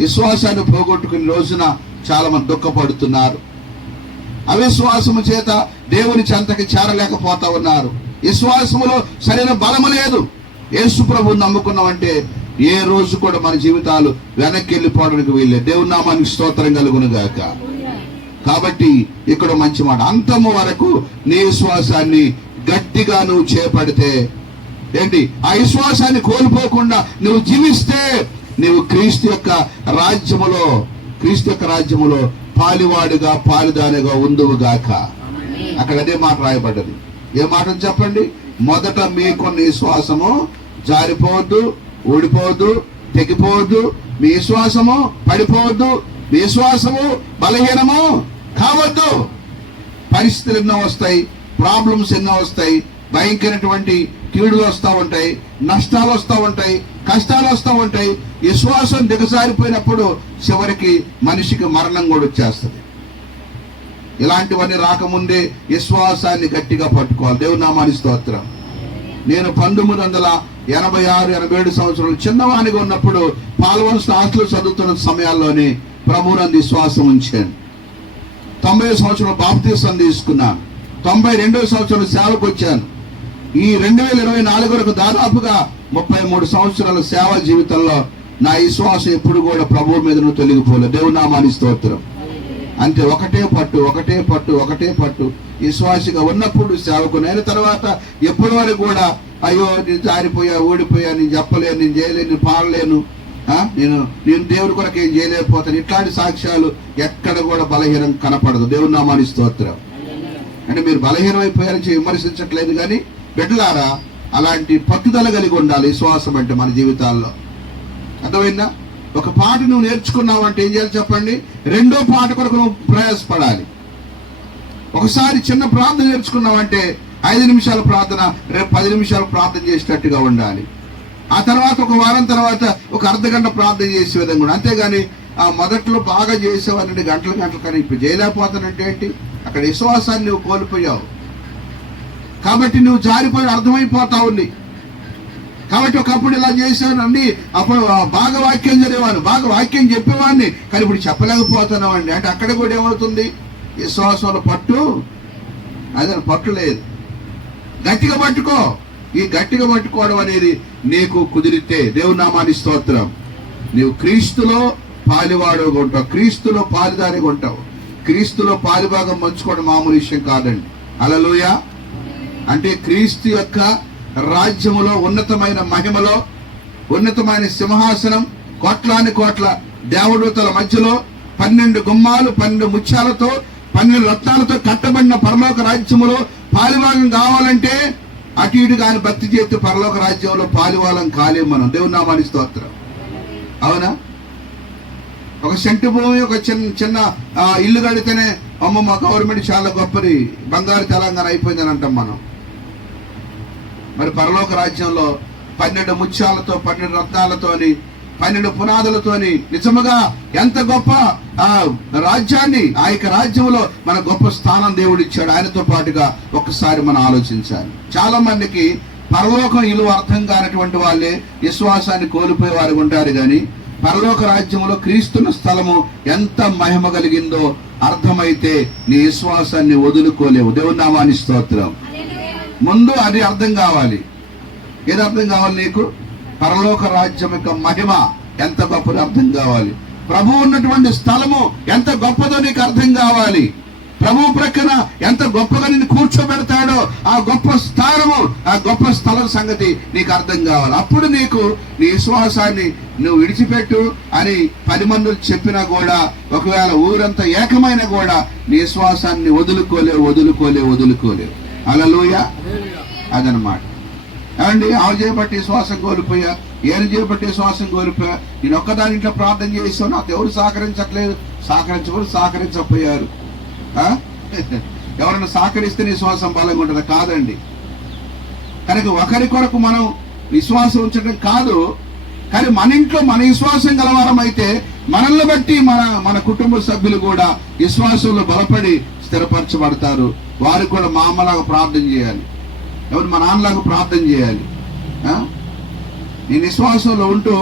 విశ్వాసాన్ని పోగొట్టుకునే రోజున చాలా మంది దుఃఖపడుతున్నారు. అవిశ్వాసము చేత దేవుని చెంతకి చేరలేకపోతా ఉన్నారు. విశ్వాసములో సరైన బలము లేదు. యేసు ప్రభువుని నమ్ముకున్నామంటే ఏ రోజు కూడా మన జీవితాలు వెనక్కి వెళ్ళిపోవడానికి వీల్లేదు. దేవుని నామానికి స్తోత్రం కలుగును గాక. కాబట్టి ఇక్కడ మంచి మాట, అంతము వరకు నీ విశ్వాసాన్ని గట్టిగా నువ్వు చేపడితే ఏంటి, ఆ విశ్వాసాన్ని కోల్పోకుండా నువ్వు జీవిస్తే నువ్వు క్రీస్తు యొక్క రాజ్యములో పాలివాడుగా పాలిదానిగా ఉందువుగాక. అక్కడ అదే మాట రాయబడ్డది. ఏ మాట చెప్పండి? మొదట మీకున్న విశ్వాసము జారిపోవద్దు, ఊడిపోవద్దు, తెగిపోవద్దు. మీ విశ్వాసము పడిపోవద్దు, మీ విశ్వాసము బలహీనము కావద్దు. పరిస్థితులు ఎన్నో వస్తాయి, ప్రాబ్లమ్స్ ఎన్నో వస్తాయి, భయంకరమైనటువంటి కీడులు వస్తూ ఉంటాయి, నష్టాలు వస్తూ ఉంటాయి, కష్టాలు వస్తూ ఉంటాయి. విశ్వాసం దిగజారిపోయినప్పుడు చివరికి మనిషికి మరణం కూడా వచ్చేస్తుంది. ఇలాంటివన్నీ రాకముందే విశ్వాసాన్ని గట్టిగా పట్టుకోవాలి. దేవుని నామానికి స్తోత్రం. నేను 1986-87 సంవత్సరాలు చిన్నవానిగా ఉన్నప్పుడు పాల్వన్స్ హాస్టల్ చదువుతున్న సమయాల్లోనే ప్రభువునందు విశ్వాసం ఉంచాను. 90 సంవత్సరాలు బాప్తిసం తీసుకున్నాను. 92వ సంవత్సరం సేవకు వచ్చాను. ఈ 2024 వరకు దాదాపుగా 33 సంవత్సరాల సేవా జీవితంలో నా విశ్వాసం ఎప్పుడు కూడా ప్రభువు మీద తొలగిపోలేదు. దేవుని నామానికి స్తోత్రం. అంటే ఒకటే పట్టు విశ్వాసిగా ఉన్నప్పుడు సేవకుని అయిన తర్వాత ఎప్పటి వరకు కూడా అయ్యో నేను జారిపోయా, ఓడిపోయా, నేను చెప్పలేను, నేను చేయలేను, నేను పాడలేను, నేను దేవుడి కొరకు ఏం చేయలేకపోతాను, ఇట్లాంటి సాక్ష్యాలు ఎక్కడ కూడా బలహీనం కనపడదు. దేవుని నామానికి స్తోత్రం. అంటే మీరు బలహీనం అయిపోయారని విమర్శించట్లేదు, కానీ బిడ్డలారా అలాంటి పట్టుదల కలిగి ఉండాలి విశ్వాసం అంటే మన జీవితాల్లో. అర్థమైందా? ఒక పాట నువ్వు నేర్చుకున్నావు అంటే ఏం చేయాలి చెప్పండి? రెండో పాట కొరకు నువ్వు ప్రయాసపడాలి. ఒకసారి చిన్న ప్రార్థన నేర్చుకున్నావంటే 5 నిమిషాల ప్రార్థన రేపు 10 నిమిషాలు ప్రార్థన చేసేటట్టుగా ఉండాలి. ఆ తర్వాత ఒక వారం తర్వాత ఒక అర్ధగంట ప్రార్థన చేసే విధంగా ఉండాలి. అంతేగాని ఆ మొదట్లో బాగా చేసేవాళ్ళంటే గంటలు కానీ ఇప్పుడు చేయలేకపోతానంటే ఏంటి? అక్కడ విశ్వాసాన్ని నువ్వు కోల్పోయావు. కాబట్టి నువ్వు జారిపోయి అర్థమైపోతా ఉంది. కాబట్టి ఒకప్పుడు ఇలా చేశానండి, అప్పుడు బాగా వాక్యం చదివాను, బాగా వాక్యం చెప్పేవాడిని, కానీ ఇప్పుడు చెప్పలేకపోతున్నామండి అంటే అక్కడ కూడా ఏమవుతుంది? విశ్వాసంలో పట్టు లేదు. గట్టిగా పట్టుకో. ఈ గట్టిగా పట్టుకోవడం అనేది నీకు కుదిరితే దేవుని నామానికి స్తోత్రం. నీవు క్రీస్తులో పాలివాడుగా ఉంటావు, క్రీస్తులో పాలిదారిగా ఉంటావు. క్రీస్తులో పాలిభాగం పంచుకోవడం మామూలు విషయం కాదండి. హల్లెలూయా. అంటే క్రీస్తు యొక్క రాజ్యములో ఉన్నతమైన మహిమలో ఉన్నతమైన సింహాసనం, కోట్ల దేవదూతల మధ్యలో 12 గుమ్మాలు 12 ముత్యాలతో 12 రత్నాలతో కట్టబడిన పరలోక రాజ్యములో పాలిభాగం కావాలంటే అటు ఇటు కాని భక్తి చేతి పరలోక రాజ్యంలో పాలివాలం కాలేం మనం. దేవుని నామానికి స్తోత్రం. అవునా? ఒక సెంటు భూమి, ఒక చిన్న ఇల్లు కడితేనే అమ్మ మా గవర్నమెంట్ చాలా గొప్పది, బంగారు తెలంగాణ అయిపోయిందని అంటాం మనం. మరి పరలోక రాజ్యంలో 12 ముత్యాలతో 12 రత్నాలతోని 12 పునాదులతోని నిజముగా ఎంత గొప్ప రాజ్యాన్ని, ఆ యొక్క రాజ్యంలో మన గొప్ప స్థానం దేవుడు ఇచ్చాడు. ఆయనతో పాటుగా ఒక్కసారి మనం ఆలోచించాలి. చాలా మందికి పరలోకం విలువ అర్థం కానటువంటి వాళ్ళే విశ్వాసాన్ని కోల్పోయే వారు ఉంటారు. కానీ పరలోక రాజ్యంలో క్రీస్తున్న స్థలము ఎంత మహిమ కలిగిందో అర్థమైతే నీ విశ్వాసాన్ని వదులుకోలేవు. దేవుని నామానికి స్తోత్రం. ముందు అది అర్థం కావాలి. ఏది అర్థం కావాలి నీకు? పరలోక రాజ్యం యొక్క మహిమ ఎంత గొప్పదో అర్థం కావాలి. ప్రభు ఉన్నటువంటి స్థలము ఎంత గొప్పదో నీకు అర్థం కావాలి. ప్రభు ప్రక్కన ఎంత గొప్పగా నిన్ను కూర్చోబెడతాడో ఆ గొప్ప స్థానము, ఆ గొప్ప స్థలం సంగతి నీకు అర్థం కావాలి. అప్పుడు నీకు నీ విశ్వాసాన్ని నువ్వు విడిచిపెట్టు అని 10 మంది చెప్పినా కూడా, ఒకవేళ ఊరంతా ఏకమైన కూడా నీ విశ్వాసాన్ని వదులుకోలేవు. హల్లెలూయా. అదనమాట. ఏమండి, ఆవు చేయబట్టి శ్వాసం కోల్పోయా, ఏను చేయబట్టి శ్వాసం కోల్పోయా, నేను ఒక్కదాని ఇంట్లో ప్రార్థన చేస్తాను, నాకు ఎవరు సహకరించట్లేదు, సహకరించకపోయారు. ఎవరైనా సహకరిస్తే నీ శ్వాసం బలంగా ఉంటుంది కాదండి. కనుక ఒకరి కొరకు మనం విశ్వాసం ఉంచడం కాదు, కానీ మన ఇంట్లో మన విశ్వాసం గలవారం అయితే మనల్ని బట్టి మన కుటుంబ సభ్యులు కూడా విశ్వాసంలో బలపడి స్థిరపరచబడతారు. వారు కూడా మా అమ్మలాగా ప్రార్థన చేయాలి, ఎవరు మా నాన్నలాగా ప్రార్థన చేయాలి. నేను విశ్వాసంలో ఉంటూ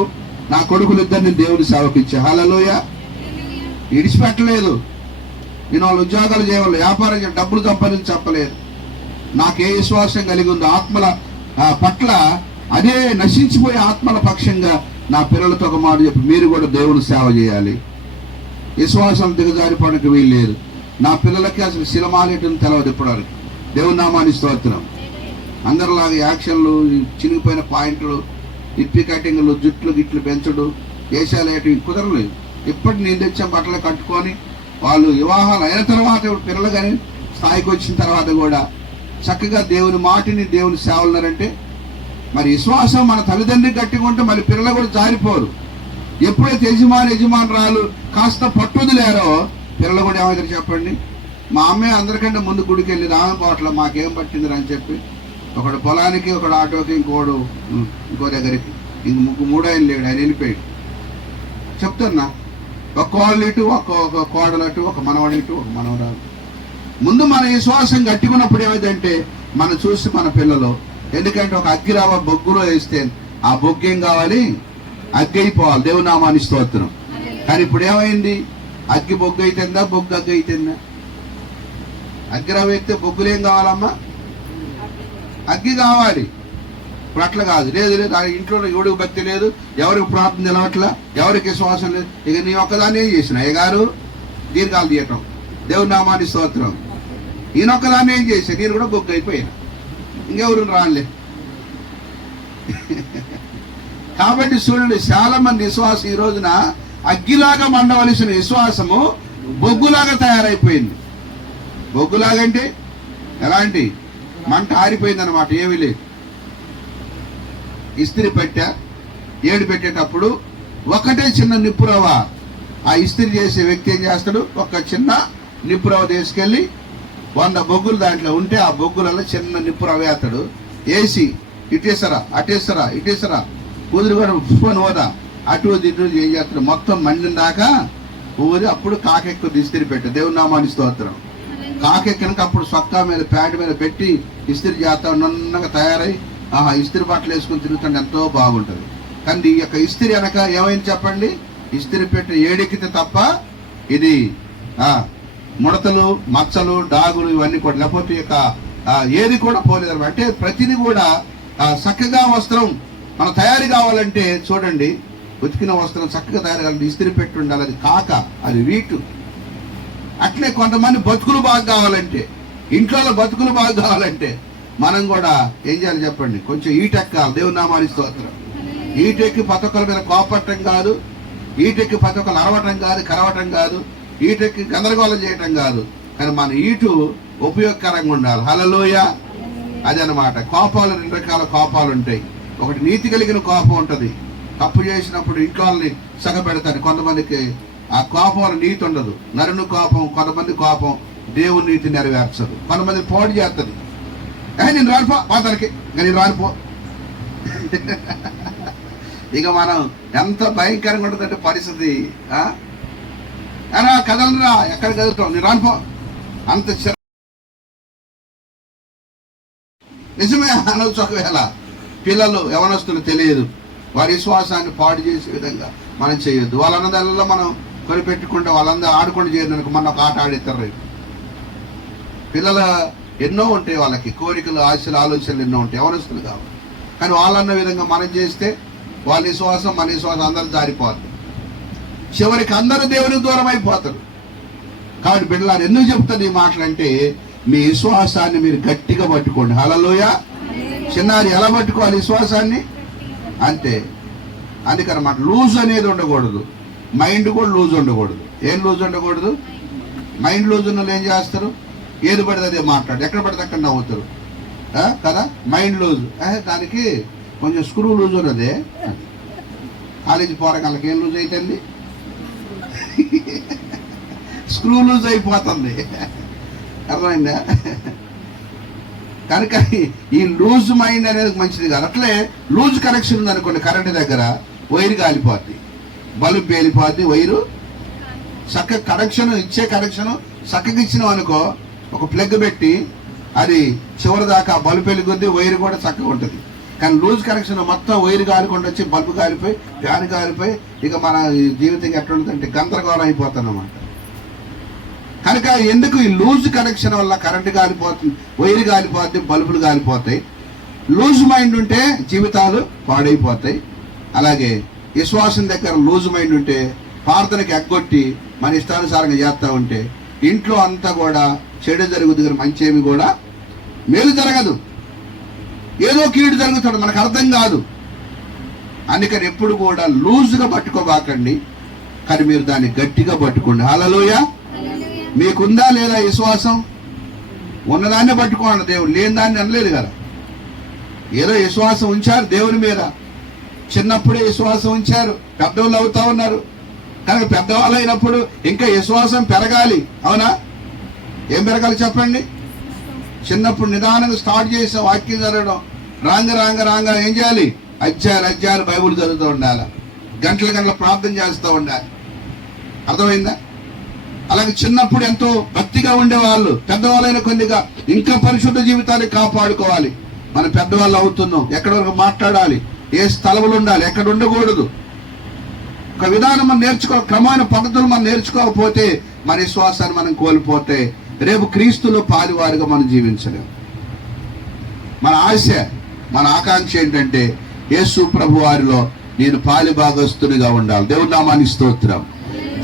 నా కొడుకులిద్దరిని దేవుని సేవకు ఇచ్చా. హల్లెలూయా. విడిచిపెట్టలేదు. నేను వాళ్ళు ఉద్యోగాలు చేయవాలి, వ్యాపారం చేయాలి, డబ్బులు సంపాదించి చెప్పలేదు. నాకే విశ్వాసం కలిగి ఉంది ఆత్మల పట్ల, అదే నశించిపోయే ఆత్మల పక్షంగా నా పిల్లలతో ఒక మాట చెప్పి, మీరు కూడా దేవుని సేవ చేయాలి. విశ్వాసం దిగజారిపోవడానికి వీల్లేదు. నా పిల్లలకి అసలు శిలమాలేటని తెలవదు ఇప్పటివరకు. దేవుని నామాన్ని స్తోత్రం. అందరిలాగా యాక్షన్లు, చినిగిపోయిన పాయింట్లు, ఇప్పి కటింగ్లు, జుట్లు గిట్లు పెంచడు, దేశాలు వేయటం కుదరలేదు. ఇప్పటి నేను తెచ్చిన బట్టలు కట్టుకొని వాళ్ళు వివాహాలు అయిన తర్వాత పిల్లలు కానీ స్థాయికి వచ్చిన తర్వాత కూడా చక్కగా దేవుని మాటిని దేవుని సేవలున్నారంటే, మరి విశ్వాసం మన తల్లిదండ్రి గట్టిగా ఉంటే మరి పిల్లలు కూడా జారిపోరు. ఎప్పుడైతే యజమానురాలు కాస్త పట్టుదలేరో పిల్లలు కూడా ఏమవుతారు చెప్పండి. మా అమ్మాయి అందరికంటే ముందు గుడికి వెళ్ళి రామ పోవట్ల, మాకేం పట్టిందిరా అని చెప్పి ఒకడు పొలానికి, ఒకడు ఆటోకి, ఇంకో దగ్గరికి, ఇంక 3 ఆయన లేడు, ఆయన వెళ్ళిపోయాడు. చెప్తున్నా, ఒక కోడలు ఇటు, ఒక కోడలు అటు, ఒక మనవడు ఇటు, ఒక మనవరాలు. ముందు మన విశ్వాసం గట్టికున్నప్పుడు ఏమైందంటే మనం చూసి మన పిల్లలు, ఎందుకంటే ఒక అగ్గిరావ బొగ్గులో వేస్తే ఆ బొగ్గు ఏం కావాలి, అగ్గి అయిపోవాలి. దేవుని నామాన్ని స్తోత్రం. కానీ ఇప్పుడు ఏమైంది, అగ్గి బొగ్గు అయితేందా, బొగ్గు అగ్గి అయితేందా? అగ్గిరావ ఎత్తే బొగ్గులు ఏం కావాలమ్మా, అగ్గి కావాలి. ఇప్పుడు అట్లా కాదు, లేదు ఇంట్లో ఎవరికి భక్తి లేదు, ఎవరికి ప్రార్థన తెలవట్లా, ఎవరికి విశ్వాసం లేదు. ఇక నీ ఒక్కదాన్ని ఏం చేసిన అయ్యగారు దీర్ఘాలు తీయటం. దేవుని నామాన్ని స్తోత్రం. ఈయనొక్కదాన్ని ఏం చేసా, నేను కూడా బొగ్గు అయిపోయినా, ఇంకెవరు రాలే. కాబట్టి చూడండి, చాలా మంది విశ్వాసం ఈ రోజున అగ్గిలాగా మండవలసిన విశ్వాసము బొగ్గులాగా తయారైపోయింది. బొగ్గులాగంటే ఎలాంటి మంట ఆరిపోయింది అనమాట, ఏమీ లేదు. ఇస్త్రీ పెట్టా, ఏడు పెట్టేటప్పుడు ఒకటే చిన్న నిప్పురవ, ఆ ఇస్త్రీ చేసే వ్యక్తి ఏం చేస్తాడు, ఒక చిన్న నిప్పురవ తీసుకెళ్ళి 100 బొగ్గులు దాంట్లో ఉంటే ఆ బొగ్గులలో చిన్న నిప్పురవ వేస్తాడు. వేసి ఇటేసరా అటేసరా ఇటేసరా కుదురు కూడా ఫోన్ హోదా అటు ఇటు ఏం చేస్తాడు, మొత్తం మండిన దాకా ఊరి అప్పుడు కాకెక్కు ఇస్త్రీ పెట్టు. దేవుని నామాన్ని స్తోత్రం. కాకెక్కనక అప్పుడు సొక్కా మీద ప్యాంట్ మీద పెట్టి ఇస్త్రీ చేస్తాడు, నన్నగా తయారై ఇస్త్రీ బట్టలు వేసుకుని తిరుగుతాడు, ఎంతో బాగుంటుంది. కానీ ఈ యొక్క ఇస్త్రీ అనక ఏమైంది చెప్పండి, ఇస్త్రీ పెట్టి ఏడెక్కితే తప్ప ఇది ముడతలు, మచ్చలు, డాగులు ఇవన్నీ కూడా, లేకపోతే ఇక ఏది కూడా పోలేదు. అంటే ప్రతిదీ కూడా చక్కగా వస్త్రం మన తయారు కావాలంటే చూడండి, ఉతికిన వస్త్రం చక్కగా తయారు కావాలంటే ఇస్త్రీ పెట్టి ఉండాలి. అది కాక, అది వీటు. అట్లే కొంతమంది బతుకులు బాగా కావాలంటే, ఇంట్లో బతుకులు బాగా కావాలంటే మనం కూడా ఏం చేయాలి చెప్పండి, కొంచెం ఈటెక్కాలి. దేవుని నామాన్ని స్తోత్రం. ఈటెక్కి పతకల మీద కోపట్టం కాదు, ఈటెక్కి పతకలు అరవటం కాదు, కరవటం కాదు, ఈటెక్కి గందరగోళం చేయటం కాదు, కానీ మన ఈటు ఉపయోగకరంగా ఉండాలి. హల్లెలూయా. అదనమాట. కోపాలు 2 రకాల కోపాలు ఉంటాయి. ఒకటి నీతి కలిగిన కోపం ఉంటుంది, తప్పు చేసినప్పుడు ఇంట్లో వాళ్ళని సగపెడతారు. కొంతమందికి ఆ కోపంలో నీతి ఉండదు, నరుని కోపం. కొంతమంది కోపం దేవుని నీతి నెరవేర్చదు. కొంతమంది పోటీ చేస్తుంది, నేను రానిపో పాతలకి, నేను రానిపో. ఇక మనం ఎంత భయంకరంగా ఉంటుందంటే పరిస్థితి, కదలరా ఎక్కడ కదులుతాం, నేను రానిపో అంత. నిజమే అనవచ్చు. ఒకవేళ పిల్లలు యవనస్తులు తెలియదు, వారి విశ్వాసాన్ని పాడు చేసే విధంగా మనం చేయొద్దు. వాళ్ళన్నదల్లా మనం కొనిపెట్టుకుంటే వాళ్ళందరూ ఆడుకొని చేయడానికి మన ఒక ఆట ఆడిస్తారు. పిల్లల ఎన్నో ఉంటాయి, వాళ్ళకి కోరికలు, ఆశలు, ఆలోచనలు ఎన్నో ఉంటాయి, యవనస్తులు కావాలి. కానీ వాళ్ళన్న విధంగా మనం చేస్తే వాళ్ళ విశ్వాసం మన విశ్వాసం అందరూ జారిపోతారు. చివరికి అందరూ దేవునికి దూరం అయిపోతారు. కాబట్టి బిడ్డలారు ఎందుకు చెప్తుంది ఈ మాటలంటే, మీ విశ్వాసాన్ని మీరు గట్టిగా పట్టుకోండి. హల్లెలూయా. చిన్నారి ఎలా పట్టుకోవాలి విశ్వాసాన్ని? అంతే. అందుకనమాట లూజ్ అనేది ఉండకూడదు, మైండ్ కూడా లూజ్ ఉండకూడదు. ఏం లూజ్ ఉండకూడదు? మైండ్ లూజ్ ఉన్న వాళ్ళు ఏం చేస్తారు? ఏది పడితే అదే మాట్లాడు, ఎక్కడ పడితే అక్కడ నవ్వుతారు కదా. మైండ్ లూజ్, దానికి కొంచెం స్క్రూ లూజ్ ఉన్నదే. కాలేజీ పోరగాళ్ళకి ఏం లూజ్ అవుతుంది? స్క్రూ లూజ్ అయిపోతుంది. అర్థమైందా? కనుక ఈ లూజ్ మైండ్ అనేది మంచిది కాదు. అట్లే లూజ్ కనెక్షన్ ఉందనుకోండి, కరెంట్ దగ్గర వైరు కాలిపోద్ది, బల్బు పేలిపోద్ది, వైరు చక్కగా కనెక్షన్ ఇచ్చే కనెక్షన్ చక్కగా ఇచ్చినాం అనుకో, ఒక ప్లగ్ పెట్టి అది చివరి దాకా బల్బు వెలుగుద్ది, వైరు కూడా చక్కగా ఉంటుంది. కానీ లూజ్ కనెక్షన్ మొత్తం వైరు కాలికుండా వచ్చి బల్బు కాలిపోయి ఫ్యాన్ కాలిపోయి ఇక మన జీవితం ఎట్లా ఉంటుందంటే గందరగోళం అయిపోతుంది అన్నమాట. కనుక ఎందుకు ఈ లూజ్ కనెక్షన్ వల్ల కరెంటు కాలిపోతుంది, వైరు కాలిపోతుంది, బల్బులు కాలిపోతాయి. లూజ్ మైండ్ ఉంటే జీవితాలు పాడైపోతాయి. అలాగే విశ్వాసం దగ్గర లూజ్ మైండ్ ఉంటే ప్రార్థనకి ఎగ్గొట్టి మన ఇష్టానుసారంగా చేస్తూ ఉంటే ఇంట్లో అంతా కూడా చెడు జరుగుతుంది, మంచి ఏమి కూడా మేలు జరగదు, ఏదో కీడు జరుగుతాడు, మనకు అర్థం కాదు. అందుకని ఎప్పుడు కూడా లూజ్గా పట్టుకోబాకండి, కానీ మీరు దాన్ని గట్టిగా పట్టుకోండి. హల్లెలూయా. మీకుందా లేదా విశ్వాసం? ఉన్నదాన్నే పట్టుకోండి, దేవుడు లేని దాన్ని అనలేదు కదా. ఏదో విశ్వాసం ఉంచారు దేవుని మీద, చిన్నప్పుడే విశ్వాసం ఉంచారు, పెద్దవాళ్ళు అవుతా ఉన్నారు. కనుక పెద్దవాళ్ళు అయినప్పుడు ఇంకా విశ్వాసం పెరగాలి. అవునా? ఏం పెరగాలి చెప్పండి? చిన్నప్పుడు నిదానంగా స్టార్ట్ చేసే వాక్యం చదవడం, రాంగ ఏం చేయాలి? అధ్యాయాలు బైబుల్ చదువుతూ ఉండాలి, గంటల ప్రార్థన చేస్తూ ఉండాలి. అర్థమైందా? అలాగే చిన్నప్పుడు ఎంతో భక్తిగా ఉండేవాళ్ళు పెద్దవాళ్ళైన కొద్దిగా ఇంకా పరిశుద్ధ జీవితాన్ని కాపాడుకోవాలి. మనం పెద్దవాళ్ళు అవుతున్నాం, ఎక్కడి వరకు మాట్లాడాలి, ఏ స్థలములు ఉండాలి, ఎక్కడ ఉండకూడదు, ఒక విధానం మనం నేర్చుకోవాలి. క్రమమైన పద్ధతులు మనం నేర్చుకోకపోతే మన విశ్వాసాన్ని మనం కోల్పోతే రేపు క్రీస్తులో పాలివారిగా మనం జీవించలేము. మన ఆశ, మన ఆకాంక్ష ఏంటంటే యేసు ప్రభు వారిలో నేను పాలిభాగస్తునిగా ఉండాలి. దేవుని నామానికి స్తోత్రం.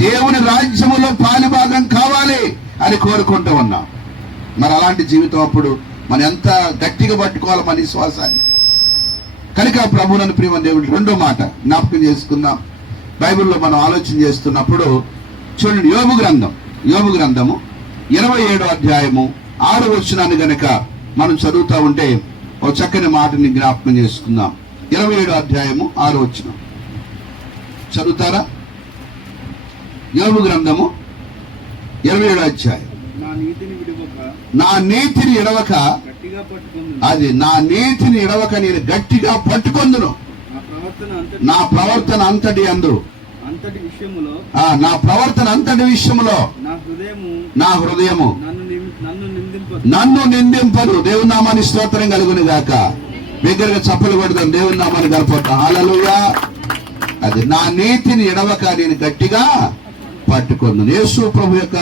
దేవుని రాజ్యములో పాలిభాగం కావాలి అని కోరుకుంటూ ఉన్నాం. మరి అలాంటి జీవితం అప్పుడు మనం ఎంత గట్టిగా పట్టుకోవాలి మన విశ్వాసాన్ని. కనుక ప్రభువుని ప్రియమైన దేవుడు రెండో మాట జ్ఞాపకం చేసుకుందాం. బైబిల్లో మనం ఆలోచన చేస్తున్నప్పుడు చూడండి, యోబు గ్రంథము 27వ అధ్యాయము 6వ వచనాన్ని గనక మనం చదువుతా ఉంటే ఒక చక్కని మాటని జ్ఞాపకం చేసుకుందాం. 27వ అధ్యాయము 6వ వచనం చదువుతారా? యోబు గ్రంథము 27వ అధ్యాయం. నా నీతిని ఇడవక, అది నా నీతిని ఇడవక నేను గట్టిగా పట్టుకొందును. నా ప్రవర్తన అంతటి అందు, నా ప్రవర్తన అంతటి విషయములో నా హృదయము నన్ను నిందింపదు. దేవుని నామాన్ని స్తోత్రం కలుగును గాక. దగ్గరగా చప్పలు కొడతాం, దేవుని నామాన్ని కలుపుతాం. హల్లెలూయా. అది నా నీతిని ఎడవక నేను గట్టిగా పట్టుకుంది. యేసు ప్రభు యొక్క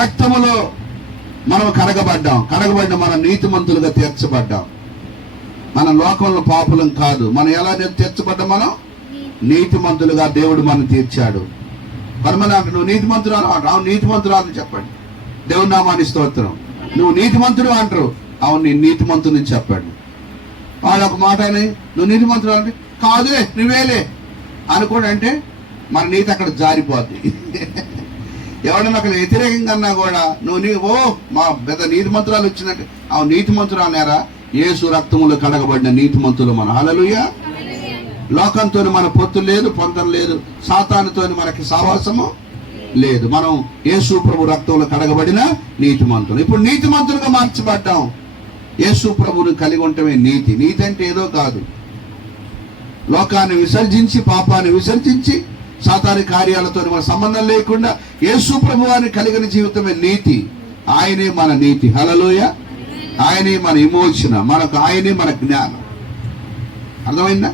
రక్తములో మనం కడగబడ్డ మన నీతిమంతులుగా తీర్చబడ్డాం. మన లోకంలో పాపులం కాదు. మనం ఎలా తీర్చబడ్డాం? మనం నీతిమంతులుగా దేవుడు మనం తీర్చాడు. మనం నువ్వు నీతిమంతురాలు అంటారు, అవును నీతిమంతురాలు చెప్పండి. దేవుని నామాన్ని స్తోత్రం. నువ్వు నీతిమంతుడు అంటారు, అవును నేను నీతిమంతుని చెప్పాడు. వాళ్ళు ఒక మాట అని నువ్వు నీతిమంతురాలు అంటే కాదులే నువ్వేలే అనుకోండి అంటే మన నీతి అక్కడ జారిపోద్ది. ఎవడన్నా అక్కడ వ్యతిరేకంగా అన్నా కూడా నువ్వు మా పెద్ద నీతిమంతురాలు వచ్చినట్టు, అవును నీతిమంతులు అన్నారా? యేసు రక్తములో కడగబడిన నీతిమంతులు మనం. హల్లెలూయా. లోకంతో మన పొత్తు లేదు, పొంతం లేదు, సాతానుతో మనకి సావాసము లేదు. మనం యేసు ప్రభు రక్తంలో కడగబడిన నీతిమంతులు. ఇప్పుడు నీతిమంతులుగా మార్చబడ్డాం. యేసు ప్రభువుని కలిగి ఉండటమే నీతి. నీతి అంటే ఏదో కాదు, లోకాన్ని విసర్జించి పాపాన్ని విసర్జించి సాతాని కార్యాలతో మన సంబంధం లేకుండా యేసు ప్రభువాన్ని కలిగిన జీవితమే నీతి. ఆయనే మన నీతి. హల్లెలూయా. ఆయనే మన విమోచన, ఆయనే మన జ్ఞానం. అర్థమైందా?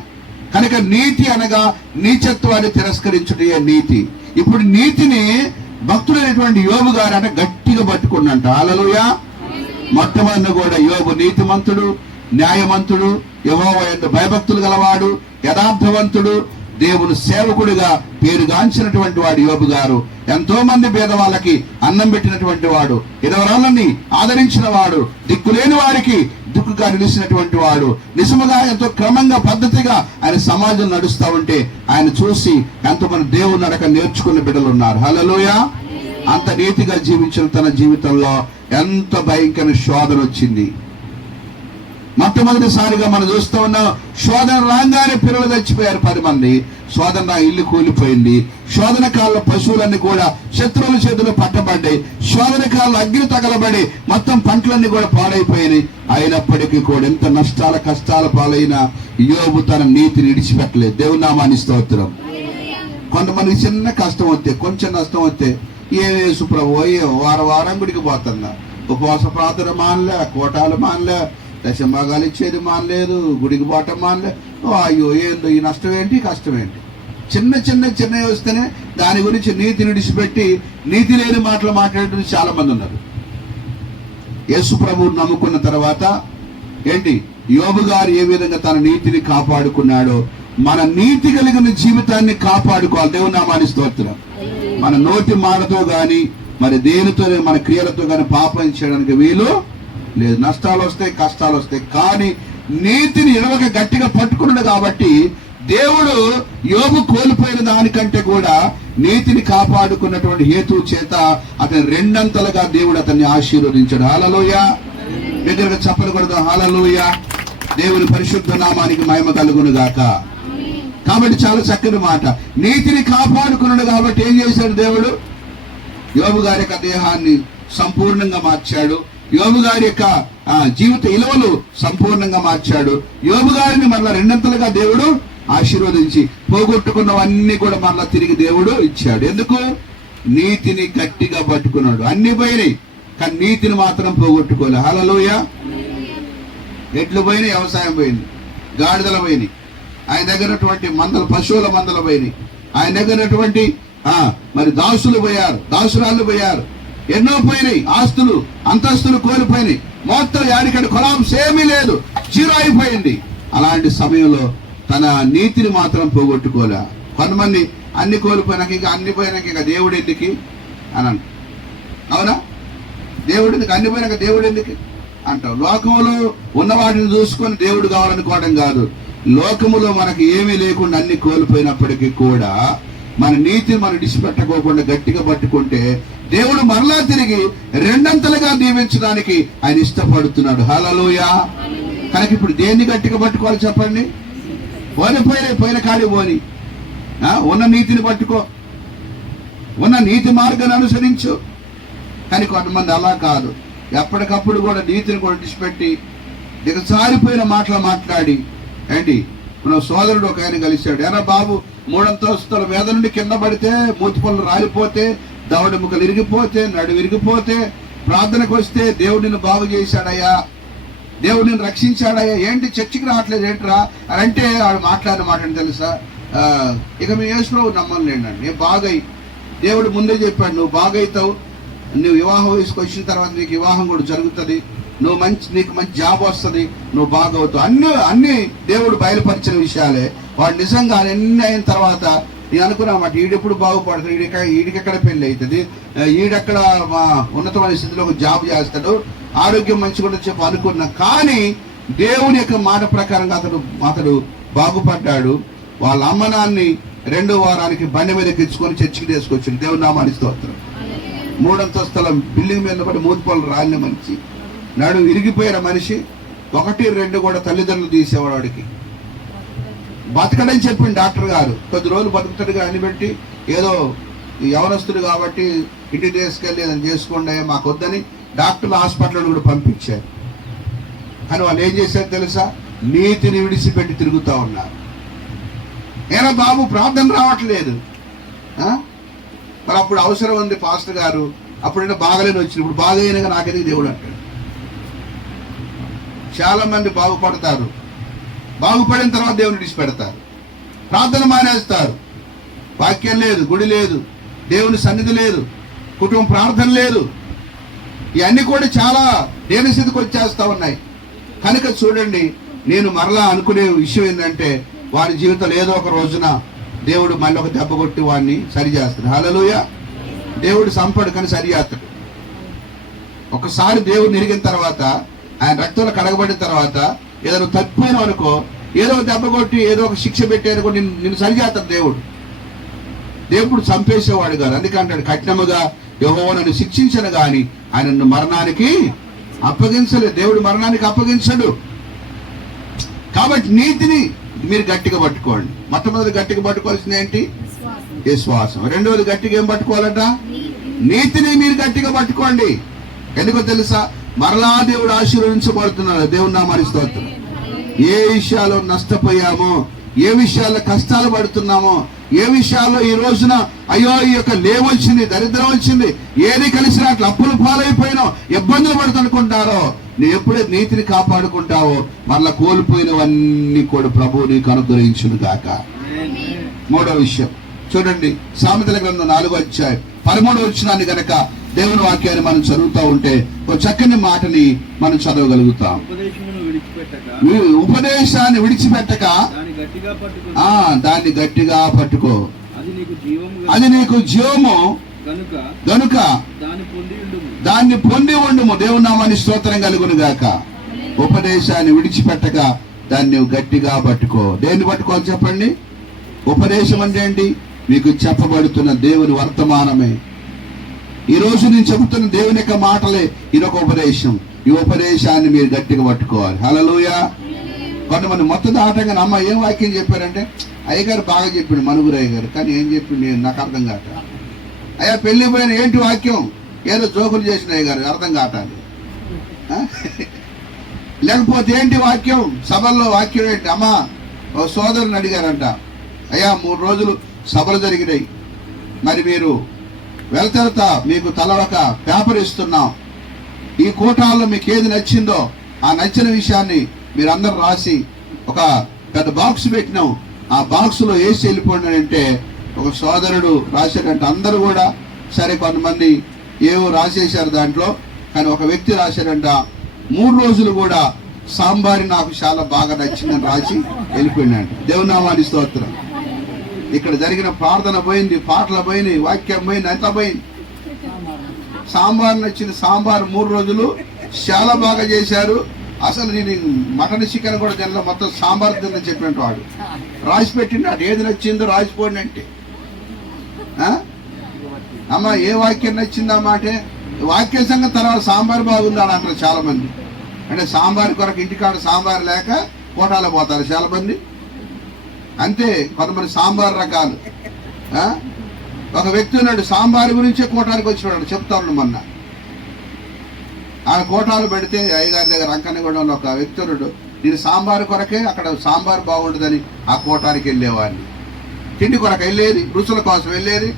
కనుక నీతి అనగా నీచత్వాన్ని తిరస్కరించుటే నీతి. ఇప్పుడు నీతిని భక్తుడైనటువంటి యోబు గారు అంటే గట్టిగా పట్టుకున్నంట. హల్లెలూయా. మొట్టమొదటి కూడా యోబు నీతిమంతుడు, న్యాయమంతుడు, యెహోవా యందు భయభక్తులు గలవాడు, యథార్థవంతుడు, దేవుని సేవకుడిగా పేరుగాంచినటువంటి వాడు యోబు గారు. ఎంతో మంది పేదవాళ్ళకి అన్నం పెట్టినటువంటి వాడు, ఇతరులని ఆదరించిన వాడు, దిక్కులేని వారికి దిక్కుగా నిలిచినటువంటి వాడు. నిజముగా ఎంతో క్రమంగా పద్ధతిగా ఆయన సమాజం నడుస్తూ ఉంటే ఆయన చూసి ఎంతోమంది దేవుని నడక నేర్చుకున్న బిడ్డలు ఉన్నారు. హల్లెలూయా. అంత నీతిగా జీవించిన తన జీవితంలో ఎంత భయంకర శోధన వచ్చింది. మొట్టమొదటిసారిగా మనం చూస్తూ ఉన్నాం, శోధన రాగానే పిల్లలు చచ్చిపోయారు 10 మంది. శోధన ఇల్లు కూలిపోయింది. శోధన కాలంలో పశువులన్నీ కూడా శత్రువుల చేతులు పట్టబడ్డాయి. శోధన కాలంలో అగ్ని తగలబడి మొత్తం పంటలన్నీ కూడా పాడైపోయినాయి. అయినప్పటికీ కూడా ఎంత నష్టాల కష్టాల పాలైన యోబు తన నీతిని విడిచిపెట్టలేదు. దేవుని నామాన్ని స్తోత్రం. కొంతమందికి చిన్న కష్టం వస్తే, కొంచెం నష్టం వస్తే, ఏ యేసు ప్రభు వారం గుడికి పోతున్నా, ఉపవాస ప్రార్థన మానలే, కోటాలు మానలే, దశంభాగాలు ఇచ్చేది మానలేదు, గుడికి పోవటం మానలే. అయ్యో ఏందో ఈ నష్టం ఏంటి, కష్టం ఏంటి. చిన్న వస్తేనే దాని గురించి నీతిని విడిచిపెట్టి నీతి లేని మాటలు మాట్లాడేది చాలా మంది ఉన్నారు. యేసు ప్రభువుని నమ్ముకున్న తర్వాత ఏంటి, యోబు గారు ఏ విధంగా తన నీతిని కాపాడుకున్నాడో మన నీతి కలిగిన జీవితాన్ని కాపాడుకోవాలి. దేవుని నామాన్ని స్తోత్రం. మన నోటి మాటతో గాని మరి దేనితో మన క్రియలతో గాని పాపం చేయడానికి వీలు లేదు. నష్టాలు వస్తాయి, కష్టాలు వస్తాయి, కానీ నీతిని ఇరవక గట్టిగా పట్టుకున్నాడు కాబట్టి దేవుడు యోబు కోల్పోయిన దానికంటే కూడా నీతిని కాపాడుకున్నటువంటి హేతు చేత అతని 2 అంతలుగా దేవుడు అతన్ని ఆశీర్వదించాడు. హల్లెలూయా. దగ్గరగా చెప్పలు కొడదాం. హల్లెలూయా. దేవుని పరిశుద్ధ నామానికి మహిమ కలుగును గాక. కాబట్టి చాలా చక్కని మాట. నీతిని కాపాడుకున్నాడు కాబట్టి ఏం చేశాడు దేవుడు? యోబు గారి యొక్క దేహాన్ని సంపూర్ణంగా మార్చాడు. యోబు గారి యొక్క జీవిత విలువలు సంపూర్ణంగా మార్చాడు. యోబు గారిని మరలా 2 అంతలుగా దేవుడు ఆశీర్వదించి పోగొట్టుకున్నవన్నీ కూడా మరలా తిరిగి దేవుడు ఇచ్చాడు. ఎందుకు? నీతిని గట్టిగా పట్టుకున్నాడు. అన్ని పోయినాయి కానీ నీతిని మాత్రం పోగొట్టుకోలే. హల్లెలూయా. ఎడ్లు పోయినాయి, వ్యవసాయం పోయింది, గాడిదలు పోయినాయి, ఆయన దగ్గరటువంటి మందలు, పశువుల మందలు పోయినాయి, ఆయన దగ్గరటువంటి మరి దాసులు పోయారు, దాసురాళ్ళు పోయారు, ఎన్నో పోయినాయి, ఆస్తులు అంతస్తులు కోల్పోయినాయి, మొత్తం యాడికడి కొలాంస్ ఏమీ లేదు, జీరో అయిపోయింది. అలాంటి సమయంలో తన నీతిని మాత్రం పోగొట్టుకోలే. కొంతమంది అన్ని కోల్పోయినాక ఇంకా అన్ని పోయినాక ఇంకా దేవుడు ఎందుకు అని అంట. అవునా? దేవుడు ఎందుకు, అన్ని పోయినాక దేవుడు ఎందుకు అంటావు. లోకంలో ఉన్న వాటిని చూసుకొని దేవుడు కావాలనుకోవడం కాదు. లోకములో మనకి ఏమీ లేకుండా అన్ని కోల్పోయినప్పటికీ కూడా మన నీతిని మనం విడిచిపెట్టుకోకుండా గట్టిగా పట్టుకుంటే దేవుడు మరలా తిరిగి 2 అంతలుగా దీవించడానికి ఆయన ఇష్టపడుతున్నాడు. హల్లెలూయా. కనుక ఇప్పుడు దేన్ని గట్టిగా పట్టుకోవాలి చెప్పండి? పోయిన కాడి పోని, ఉన్న నీతిని పట్టుకో, ఉన్న నీతి మార్గాన్ని అనుసరించు. కానీ కొంతమంది అలా కాదు, ఎప్పటికప్పుడు కూడా నీతిని కూడా విడిచిపెట్టి దిగజారిపోయిన మాటలు మాట్లాడి ఏంటి. మన సోదరుడు ఒక ఆయన కలిశాడు. ఎరా బాబు, 3 అంతస్తుల మీద నుండి కింద పడితే, మూతి పళ్ళు రాలిపోతే, దవడ ముక్కలు ఇరిగిపోతే, నడు విరిగిపోతే, ప్రార్థనకు వస్తే దేవుడు నిన్ను బాగు చేశాడయ్యా, దేవుడు నిన్ను రక్షించాడయ్యా, ఏంటి చర్చికి రావట్లేదు ఏంట్రా అని అంటే వాడు మాట్లాడిన మాట తెలుసా? ఇక మీ యేసులో నమ్మలేండి, నేను బాగై, దేవుడు ముందే చెప్పాడు నువ్వు బాగైతావు, నువ్వు వివాహం వయసుకు వచ్చిన తర్వాత నీకు వివాహం కూడా జరుగుతుంది, నీకు మంచి జాబ్ వస్తుంది, నువ్వు బాగవుతావు. అన్ని దేవుడు బయలుపరిచిన విషయాలే. వాడు నిజంగా అన్ని అయిన తర్వాత నేను అనుకున్నామాట, ఈడెప్పుడు బాగుపడతాడు, ఈడికెక్కడ పెళ్లి అవుతుంది, ఈడెక్కడ ఉన్నతమైన స్థితిలో ఒక జాబ్ చేస్తాడు, ఆరోగ్యం మంచిగా కూడా చెప్పి అనుకున్నా. కానీ దేవుని యొక్క మాట ప్రకారంగా అతడు బాగుపడ్డాడు. వాళ్ళ అమ్మనాన్ని 2వ వారానికి బండి మీద ఎక్కించుకొని చర్చికి తీసుకొచ్చింది. దేవుని నామాన్ని స్తోత్రం. 3 అంతస్తుల బిల్డింగ్ మీద పడి మూతిపళ్ళు రాలిన మనిషి, నాడు విరిగిపోయిన మనిషి, 1, 2 కూడా తల్లిదండ్రులు తీసేవాడు. వాడికి బతకడని చెప్పింది డాక్టర్ గారు. కొద్ది రోజులు బతుకుతాడుగా అని పెట్టి ఏదో యవనస్తుడు కాబట్టి ఇంటికి తీసుకెళ్ళి ఏదైనా చేసుకోండి మాకు వద్దని డాక్టర్లు హాస్పిటల్ కూడా పంపించారు. కానీ వాళ్ళు ఏం చేశారు తెలుసా? నీతిని విడిచిపెట్టి తిరుగుతూ ఉన్నారు. ఏనా బాబు ప్రార్థన రావట్లేదు, మరి అప్పుడు అవసరం ఉంది పాస్టర్ గారు, అప్పుడైనా బాగలేని వచ్చిన, ఇప్పుడు బాగైనగా నాకెందుకు దేవుడు అంటాడు. చాలా మంది బాగుపడతారు, బాగుపడిన తర్వాత దేవుని విడిచిపెడతారు, ప్రార్థన మానేస్తారు, వాక్యం లేదు, గుడి లేదు, దేవుని సన్నిధి లేదు, కుటుంబ ప్రార్థన లేదు, ఇవన్నీ కూడా చాలా దేని స్థితికి వచ్చేస్తా ఉన్నాయి. కనుక చూడండి, నేను మరలా అనుకునే విషయం ఏంటంటే వారి జీవితంలో ఏదో ఒక రోజున దేవుడు మళ్ళీ ఒక దెబ్బ కొట్టి వాడిని సరి చేస్తాడు. హల్లెలూయా. దేవుడు సంపడు కానీ సరి చేస్తాడు. ఒకసారి దేవుడు నిరిగిన తర్వాత, ఆయన రక్తంలో కడగబడిన తర్వాత ఏదైనా తప్పిపోయిన అనుకో, ఏదో ఒక దెబ్బ కొట్టి ఏదో ఒక శిక్ష పెట్టారు నిన్ను సరి చేస్తాడు దేవుడు. దేవుడు చంపేసేవాడు కాదు. అందుకే అంటాడు, కఠినముగా యెహోవా నన్ను శిక్షించను గాని ఆయనను మరణానికి అప్పగించలేదు. దేవుడు మరణానికి అప్పగించడు. కాబట్టి నీతిని మీరు గట్టిగా పట్టుకోండి. మొట్టమొదటి గట్టిగా పట్టుకోవాల్సింది ఏంటి? విశ్వాసం. రెండవది గట్టిగా ఏం పట్టుకోవాలట? నీతిని మీరు గట్టిగా పట్టుకోండి. ఎందుకో తెలుసా? మరలా దేవుడు ఆశీర్వదించబడుతున్నాడు. దేవుని నామానికి స్తోత్రం. ఏ విషయాల్లో నష్టపోయామో, ఏ విషయాల్లో కష్టాలు పడుతున్నామో, ఏ విషయాల్లో ఈ రోజున అయ్యో ఈ యొక్క లేవొచ్చింది, దరిద్రం వచ్చింది, ఏది కలిసినా అట్లా అప్పులు పాలైపోయినో, ఇబ్బందులు పడుతుంటారో, నువ్వు ఎప్పుడైతే నీతిని కాపాడుకుంటావో మరలా కోల్పోయినవన్నీ కూడా ప్రభువు నీకు అనుగ్రహించును గాక. మూడో విషయం చూడండి, సామెతల గ్రంథం 4వ అధ్యాయం 13వ వచనాన్ని గనక దేవుని వాక్యాన్ని మనం చదువుతూ ఉంటే ఒక చక్కని మాటని మనం చదవగలుగుతాం. ఉపదేశాన్ని విడిచిపెట్టక దాన్ని గట్టిగా పట్టుకో, అది నీకు జీవము గనుక దాన్ని పొంది ఉండుము. దేవుని నామానికి స్తోత్రం కలుగును గాక. ఉపదేశాన్ని విడిచిపెట్టక దాన్ని గట్టిగా పట్టుకో. దేన్ని పట్టుకోవాలి చెప్పండి? ఉపదేశం అంటే ఏంటి? మీకు చెప్పబడుతున్న దేవుని వర్తమానమే. ఈ రోజు నేను చెబుతున్న దేవుని యొక్క మాటలే ఇదొక ఉపదేశం. ఈ ఉపదేశాన్ని మీరు గట్టిగా పట్టుకోవాలి. హల్లెలూయా. కొంతమంది మొత్తం దాటంగా అమ్మ ఏం వాక్యం చెప్పారంటే, అయ్యగారు బాగా చెప్పిండు, మనుగురు అయ్యగారు, కానీ ఏం చెప్పిండు నాకు అర్థం కాక. అయ్యా పెళ్లి పోయిన ఏంటి వాక్యం? ఏదో జోకులు చేసిన అయ్యగారు, అర్థం కాటాలి. లేకపోతే ఏంటి వాక్యం? సభల్లో వాక్యం ఏంటి? అమ్మా ఓ సోదరుని అడిగారంట, అయ్యా 3 రోజులు సభలు జరిగినాయి, మరి మీరు వెళ్తా మీకు తలవక పేపర్ ఇస్తున్నాం, ఈ కోటాల్లో మీకు ఏది నచ్చిందో ఆ నచ్చిన విషయాన్ని మీరు అందరు రాసి ఒక పెద్ద బాక్స్ పెట్టినాం, ఆ బాక్స్ లో వేసి వెళ్ళిపోండి అంటే ఒక సోదరుడు రాశాడంట. అందరూ కూడా సరే, కొంతమంది ఏవో రాసేశారు దాంట్లో, కానీ ఒక వ్యక్తి రాశాడంట, 3 రోజులు కూడా సాంబారి నాకు చాలా బాగా నచ్చిందని రాసి వెళ్ళిపోయినాడు. దేవుని నామానికి స్తోత్రం. ఇక్కడ జరిగిన ప్రార్థన పోయింది, పాటలు పోయినాయి, వాక్యం పోయింది, అంతా పోయింది. సాంబార్ నచ్చింది. సాంబార్ 3 రోజులు చాలా బాగా చేశారు. అసలు నేను మటన్ చికెన్ కూడా తినలో, మొత్తం సాంబార్ తిందని చెప్పినట్టు వాడు రాసి పెట్టిండు. అటు ఏది నచ్చిందో రాసిపోండి అంటే, అమ్మ ఏ వాక్యం నచ్చిందమ్మా అంటే, వాక్య సంగతి తర్వాత సాంబార్ బాగుంది అని అంటారు చాలా మంది. అంటే సాంబార్ కొరకు ఇంటికాడ సాంబార్ లేక కోటాలు పోతారు చాలా మంది. అంతే, కొంతమంది సాంబార్ రకాలు. ఒక వ్యక్తి ఉన్నాడు, సాంబార్ గురించే కోటానికి వచ్చినాడు. చెప్తాను మొన్న ఆ కోటాలు పెడితే అయ్యగారి దగ్గర రంకన్నగూడెంలో ఒక వ్యక్తి ఉన్నాడు, నేను సాంబార్ కొరకే అక్కడ సాంబార్ బాగుండదని ఆ కోటానికి వెళ్ళేవాడిని. తిండి కొరకు వెళ్ళేది, రుచుల కోసం వెళ్ళేది.